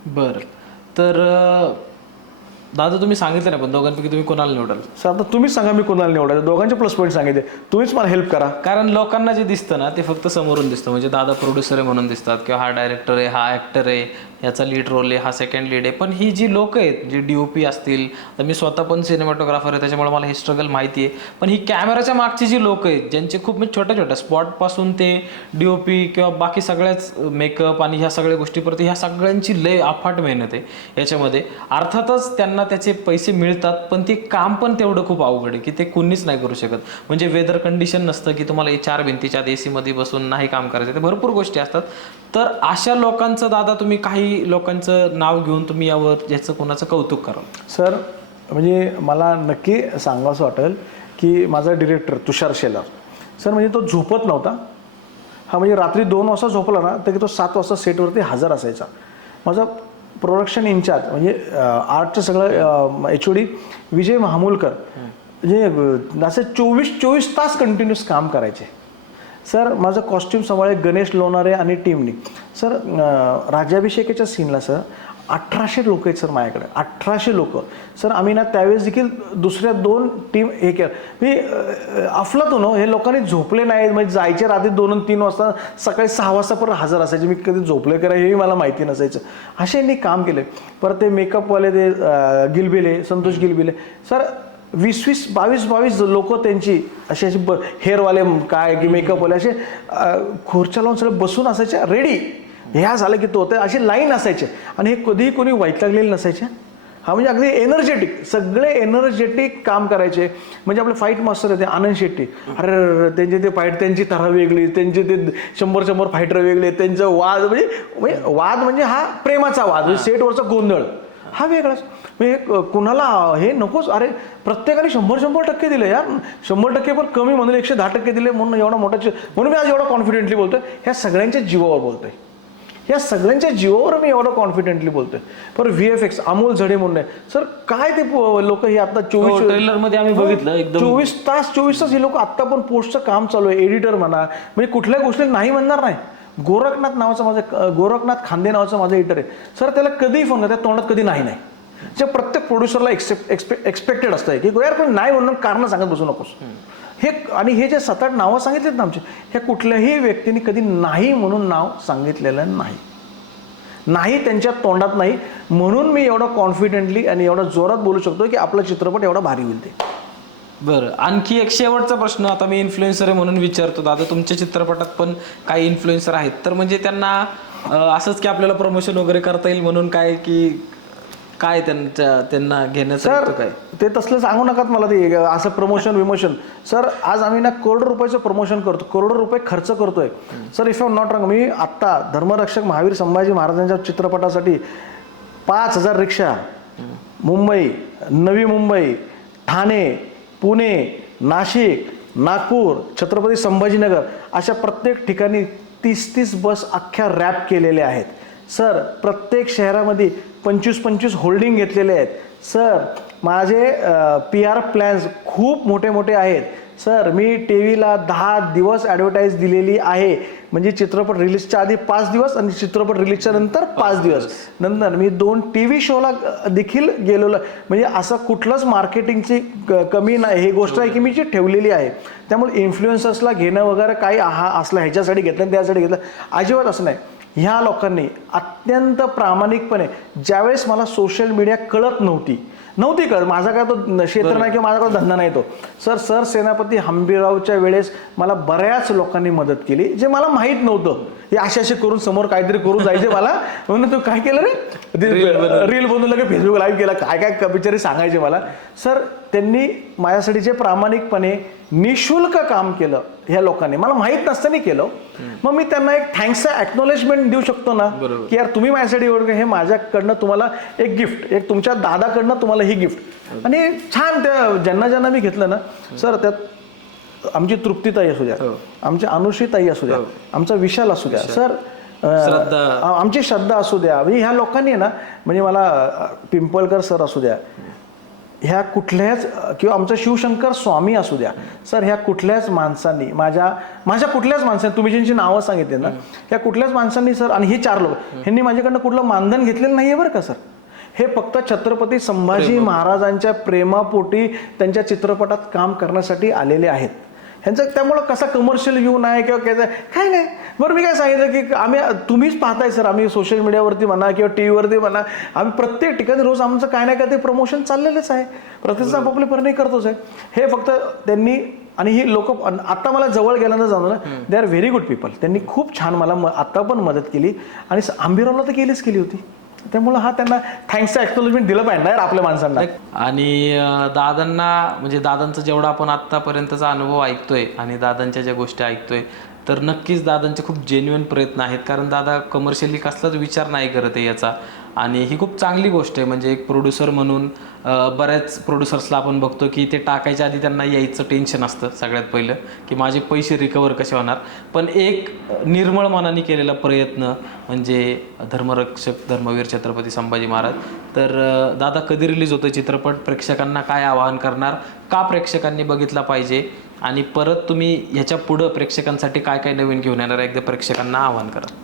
बरं. तर दादा तुम्ही सांगितलं ना, पण दोघांपैकी तुम्ही कोणाला निवडाल? सर आता तुम्हीच सांगा मी कोणाला निवडायचं. दोघांचे प्लस पॉईंट सांगितले, तुम्हीच मला हेल्प करा. कारण लोकांना जे दिसतं ना ते फक्त समोरून दिसतं. म्हणजे दादा प्रोड्युसर आहे म्हणून दिसतात, किंवा हा डायरेक्टर आहे, हा ॲक्टर आहे, याचा लीड रोल आहे, हा सेकंड लीड आहे. पण ही जी लोक आहेत, जे DOP असतील, तर मी स्वतः पण सिनेमॅटोग्राफर आहे त्याच्यामुळे मला हे स्ट्रगल माहिती आहे. पण ही कॅमेराच्या मागची जी लोक आहेत, ज्यांचे खूप म्हणजे छोट्या छोट्या स्पॉटपासून ते DOP किंवा बाकी सगळ्याच मेकअप आणि ह्या सगळ्या गोष्टीप्रती ह्या सगळ्यांची लय अफाट मेहनत आहे याच्यामध्ये. अर्थातच त्यांना त्याचे पैसे मिळतात, पण ते काम पण तेवढं खूप अवघड आहे की ते कुणीच नाही करू शकत. म्हणजे वेदर कंडिशन नसतं की तुम्हाला 4 भिंतीच्या AC मध्ये बसून नाही काम करायचं, ते भरपूर गोष्टी असतात. तर अशा लोकांचं दादा तुम्ही काही लोकांचं नाव घेऊन तुम्ही यावर ज्याचं कोणाचं कौतुक कराल? सर म्हणजे मला नक्की सांगावंसं वाटेल की माझा डिरेक्टर तुषार शेलार सर, म्हणजे तो झोपत नव्हता. हा म्हणजे रात्री 2 वाजता झोपला ना तर तो 7 वाजता सेटवरती हजर असायचा. माझा प्रोडक्शन इन्चार्ज म्हणजे आर्टचं सगळं HOD विजय महामूलकर, म्हणजे असं 24 तास कंटिन्यूस काम करायचे. सर माझं कॉस्ट्युम सांभाळे गणेश लोणारे आणि टीमनी. सर राज्याभिषेकाच्या सीनला सर 1800 लोक आहेत सर माझ्याकडे, 1800 लोक. सर आम्ही ना त्यावेळेस देखील दुसऱ्या 2 टीम हे केलं. मी अफलातून हे लोकांनी झोपले नाहीत. म्हणजे जायचे रात्री 2-3 वाजता, सकाळी 6 वाजता परत हजर असायचे. मी कधी झोपले करा हेही मला माहिती नसायचं. असे यांनी काम केले. परत ते मेकअपवाले ते गिलबिले, संतोष गिलबिले सर, 22 लोक त्यांची अशी हेअरवाले काय की मेकअपवाले असे खुर्च्या लावून सगळे बसून असायचे रेडी. ह्या झालं की तो तर अशी लाईन असायचे आणि हे कधीही कोणी वैतागलेले नसायचे. हा म्हणजे अगदी एनर्जेटिक, सगळे एनर्जेटिक काम करायचे. म्हणजे आपले फाईट मास्टर आहे ते आनंद शेट्टी, अरे त्यांचे ते फाईट, त्यांची तरा वेगळी, त्यांचे ते 100 फायटर वेगळे, त्यांचं वाद म्हणजे वाद म्हणजे हा प्रेमाचा वाद, सेटवरचा गोंधळ हा वेगळाच. म्हणजे कुणाला हे नकोच, अरे प्रत्येकाने 100% दिले यार, 100% पण कमी म्हणून 110% दिले म्हणून एवढा मोठा म्हणून मी आज एवढा कॉन्फिडेंटली बोलतोय. ह्या सगळ्यांच्या जीवावर बोलतोय, या सगळ्यांच्या जीवावर मी एवढं कॉन्फिडेंटली बोलतोय. पण VFX अमोल झडे म्हणून आहे सर, काय ते लोक हे आता 24 ट्रेलर मध्ये आम्ही बघितलं एकदम 24 तास हे लोक आत्ता पण पोस्टचं काम चालू आहे. एडिटर म्हणा, म्हणजे कुठल्या गोष्टी नाही म्हणणार नाही. गोरखनाथ खांदे नावाचं माझं एडिटर आहे सर, त्याला कधीही फोन करतात, तोंडात कधी नाही नाही. जे प्रत्येक प्रोड्युसरला एक्सपेक्टेड असतं की यार पण नाही म्हणून कारण सांगत बसू नकोस हे. आणि हे जे 7-8 नावं सांगितलेत ना आमचे, ह्या कुठल्याही व्यक्तीने कधी नाही म्हणून नाव सांगितलेलं नाही, त्यांच्या तोंडात नाही. म्हणून मी एवढं कॉन्फिडेंटली आणि एवढं जोरात बोलू शकतो की आपला चित्रपट एवढा भारी होईल ते. बरं, आणखी एक शेवटचा प्रश्न आता मी इन्फ्लुएन्सर आहे म्हणून विचारतो. दादा तुमच्या चित्रपटात पण काही इन्फ्लुएन्सर आहेत, तर म्हणजे त्यांना असंच की आपल्याला प्रमोशन वगैरे करता येईल म्हणून काय त्यांना घेण्याचं काय ते तसलं सांगू नकात मला ते असं प्रमोशन सर. आज आम्ही ना करोडो रुपयाचं प्रमोशन करतो, करोडो रुपये खर्च करतोय sir. If I am not wrong, मी आत्ता धर्मरक्षक महावीर संभाजी महाराजांच्या चित्रपटासाठी 5,000 रिक्षा मुंबई, नवी मुंबई, ठाणे, पुणे, नाशिक, नागपूर, छत्रपती संभाजीनगर अशा प्रत्येक ठिकाणी 30-30 बस अख्ख्या रॅप केलेल्या आहेत सर. प्रत्येक शहरामध्ये 25-25 होल्डिंग घेतलेले आहेत सर. माझे PR प्लॅन्स खूप मोठे आहेत सर. मी TV ला 10 दिवस ॲडव्हर्टाईज दिलेली आहे, म्हणजे चित्रपट रिलीजच्या आधी 5 दिवस आणि चित्रपट रिलीजच्या नंतर 5 दिवस. नंतर मी 2 TV शोला देखील गेलेलो. म्हणजे असं कुठलंच मार्केटिंगची कमी नाही, ही गोष्ट आहे की मी जी ठेवलेली आहे. त्यामुळे इन्फ्लुएन्सर्सला घेणं वगैरे काही असलं ह्याच्यासाठी घेतलं त्यासाठी घेतलं अजिबात असं नाही. ह्या लोकांनी अत्यंत प्रामाणिकपणे, ज्यावेळेस मला सोशल मीडिया कळत नव्हती कळत, माझा काय तो क्षेत्र नाही किंवा माझा काय धंदा नाही तो सर सेनापती हंबीररावच्या वेळेस मला बऱ्याच लोकांनी मदत केली, जे मला माहीत नव्हतं. हे असे करून समोर काहीतरी करून जायचे मला, म्हणून तू काय केलं रे, रील बनवून लगे फेसबुक लाईव्ह केला, काय बिचारी सांगायचे मला सर. त्यांनी माझ्यासाठी जे प्रामाणिकपणे निशुल्क काम केलं ह्या लोकांनी, मला माहीत नसताना केलं. मग मी त्यांना एक थँक्सचं ॲक्नॉलेजमेंट देऊ शकतो ना, की यार तुम्ही माझ्यासाठी एवढं, हे माझ्याकडनं तुम्हाला एक गिफ्ट, एक तुमच्या दादाकडनं तुम्हाला ही गिफ्ट. आणि छान त्या ज्यांना मी घेतलं ना सर, त्यात आमची तृप्तीताई असू द्या, आमची अनुश्रीताई असू द्या, आमचा विशाल असू द्या सर, आमची श्रद्धा असू द्या, म्हणजे ह्या लोकांनी ना, म्हणजे मला पिंपळकर सर असू द्या, ह्या कुठल्याच, किंवा आमचा शिवशंकर स्वामी असू द्या सर, ह्या कुठल्याच माणसांनी माझ्या कुठल्याच माणसांनी, तुम्ही ज्यांची नावं सांगितले ना, ह्या कुठल्याच माणसांनी सर, आणि हे 4 लोक ह्यांनी माझ्याकडनं कुठलं मानधन घेतलेलं नाही आहे बरं का सर. हे फक्त छत्रपती संभाजी महाराजांच्या प्रेमापोटी त्यांच्या चित्रपटात काम करण्यासाठी आलेले आहेत. ह्यांचं त्यामुळं कसा कमर्शियल व्ह्यू नाही किंवा काय नाही. बरं, मी काय सांगितलं की तुम्हीच पाहताय सर, आम्ही सोशल मीडियावरती म्हणा किंवा TV वरती म्हणा, आम्ही प्रत्येक ठिकाणी रोज आमचं काय नाही काय ते प्रमोशन चाललेलंच आहे, प्रत्येक आपापले पर्याय करतोच आहे. हे फक्त त्यांनी, आणि ही लोक आता मला जवळ गेल्यानं जाणं ना, they are very good people. त्यांनी खूप छान मला आता पण मदत केली, आणि आंबीरावला तर केली होती. त्यामुळे हा त्यांना थँक्सचं ॲक्नॉलेजमेंट दिलं पाहिजे ना आपल्या माणसांना. आणि दादांना, म्हणजे दादांचा जेवढा आपण आत्तापर्यंतचा अनुभव ऐकतोय आणि दादांच्या ज्या गोष्टी ऐकतोय, तर नक्कीच दादांचे खूप जेन्युइन प्रयत्न आहेत. कारण दादा कमर्शियली कसलाच विचार नाही करत आहे याचा, आणि ही खूप चांगली गोष्ट आहे. म्हणजे एक प्रोड्युसर म्हणून बऱ्याच प्रोड्युसर्सला आपण बघतो की ते टाकायच्या आधी त्यांना यायचं टेन्शन असतं सगळ्यात पहिलं, की माझे पैसे रिकवर कसे होणार. पण एक निर्मळ मनाने केलेला प्रयत्न म्हणजे धर्मरक्षक धर्मवीर छत्रपती संभाजी महाराज. तर दादा, कधी रिलीज होतो चित्रपट, प्रेक्षकांना काय आवाहन करणार, का प्रेक्षकांनी बघितला पाहिजे, आणि परत तुम्ही ह्याच्या पुढं प्रेक्षकांसाठी काय काय नवीन घेऊन येणार एकदा प्रेक्षकांना आवाहन करा.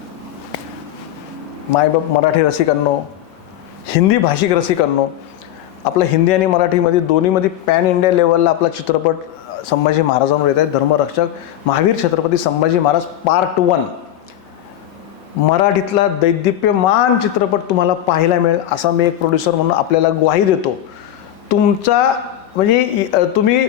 मायबाप मराठी रसिकांनो, हिंदी भाषिक रसिकांनो, आपला हिंदी आणि मराठीमध्ये दोन्हीमध्ये पॅन इंडिया लेवलला आपला चित्रपट संभाजी महाराजांवर येत आहे. धर्मरक्षक महावीर छत्रपती संभाजी महाराज पार्ट 1 मराठीतला दैदिप्यमान चित्रपट तुम्हाला पाहायला मिळेल, असा मी एक प्रोड्युसर म्हणून आपल्याला ग्वाही देतो. तुमचा म्हणजे तुम्ही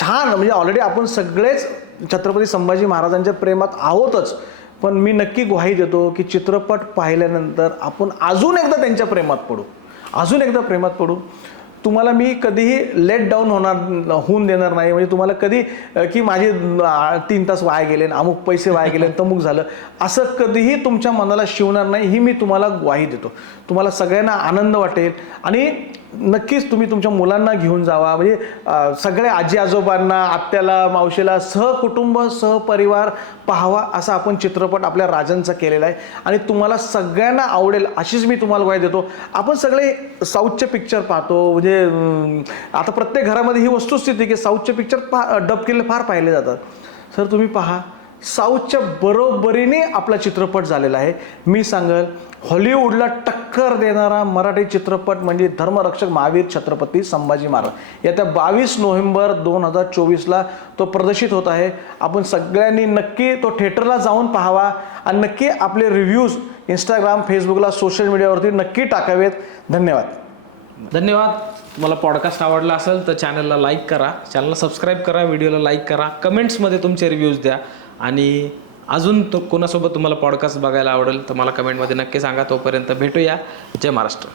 छान, म्हणजे ऑलरेडी आपण सगळेच छत्रपती संभाजी महाराजांच्या प्रेमात आहोतच, पण मी नक्की ग्वाही देतो की चित्रपट पाहिल्यानंतर आपण अजून एकदा त्यांच्या प्रेमात पडू, तुम्हाला मी कधीही लेट डाऊन होऊन देणार नाही. म्हणजे तुम्हाला कधी की माझे 3 तास वाया गेले, अमुक पैसे वाया गेले, तमुक झालं, असं कधीही तुमच्या मनाला शिवणार नाही, ही मी तुम्हाला ग्वाही देतो. तुम्हाला सगळ्यांना आनंद वाटेल आणि नक्कीच तुम्ही तुमच्या मुलांना घेऊन जावा. म्हणजे सगळ्या आजी आजोबांना, आत्याला, मावशीला, सहकुटुंब सहपरिवार पाहावा असा आपण चित्रपट आपल्या राजांचा केलेला आहे आणि तुम्हाला सगळ्यांना आवडेल अशीच मी तुम्हाला ग्वाही देतो. आपण सगळे साऊथचे पिक्चर पाहतो. म्हणजे आता प्रत्येक घरामध्ये ही वस्तुस्थिती की साऊथचे पिक्चर डब केलेले फार पाहिले जातात. सर तुम्ही पहा, साऊथच्या बरोबरीने आपला चित्रपट झालेला आहे. मी सांगेल हॉलिवूडला टक्कर देणारा मराठी चित्रपट म्हणजे धर्मरक्षक महावीर छत्रपती संभाजी महाराज. येत्या 22 नोव्हेंबर 2024ला तो प्रदर्शित होत आहे. आपण सगळ्यांनी नक्की तो थिएटरला जाऊन पाहावा आणि नक्की आपले रिव्ह्यूज इंस्टाग्राम, फेसबुकला, सोशल मीडियावरती नक्की टाकावेत. धन्यवाद. तुम्हाला पॉडकास्ट आवडला असेल तर चॅनलला लाईक करा, चॅनलला सबस्क्राईब करा, व्हिडिओला लाईक करा, कमेंट्समध्ये तुमचे रिव्ह्यूज द्या आणि अजून कोणासोबत तुम्हाला पॉडकास्ट बघायला आवडेल तर मला कमेंटमध्ये नक्की सांगा. तोपर्यंत भेटूया. जय महाराष्ट्र.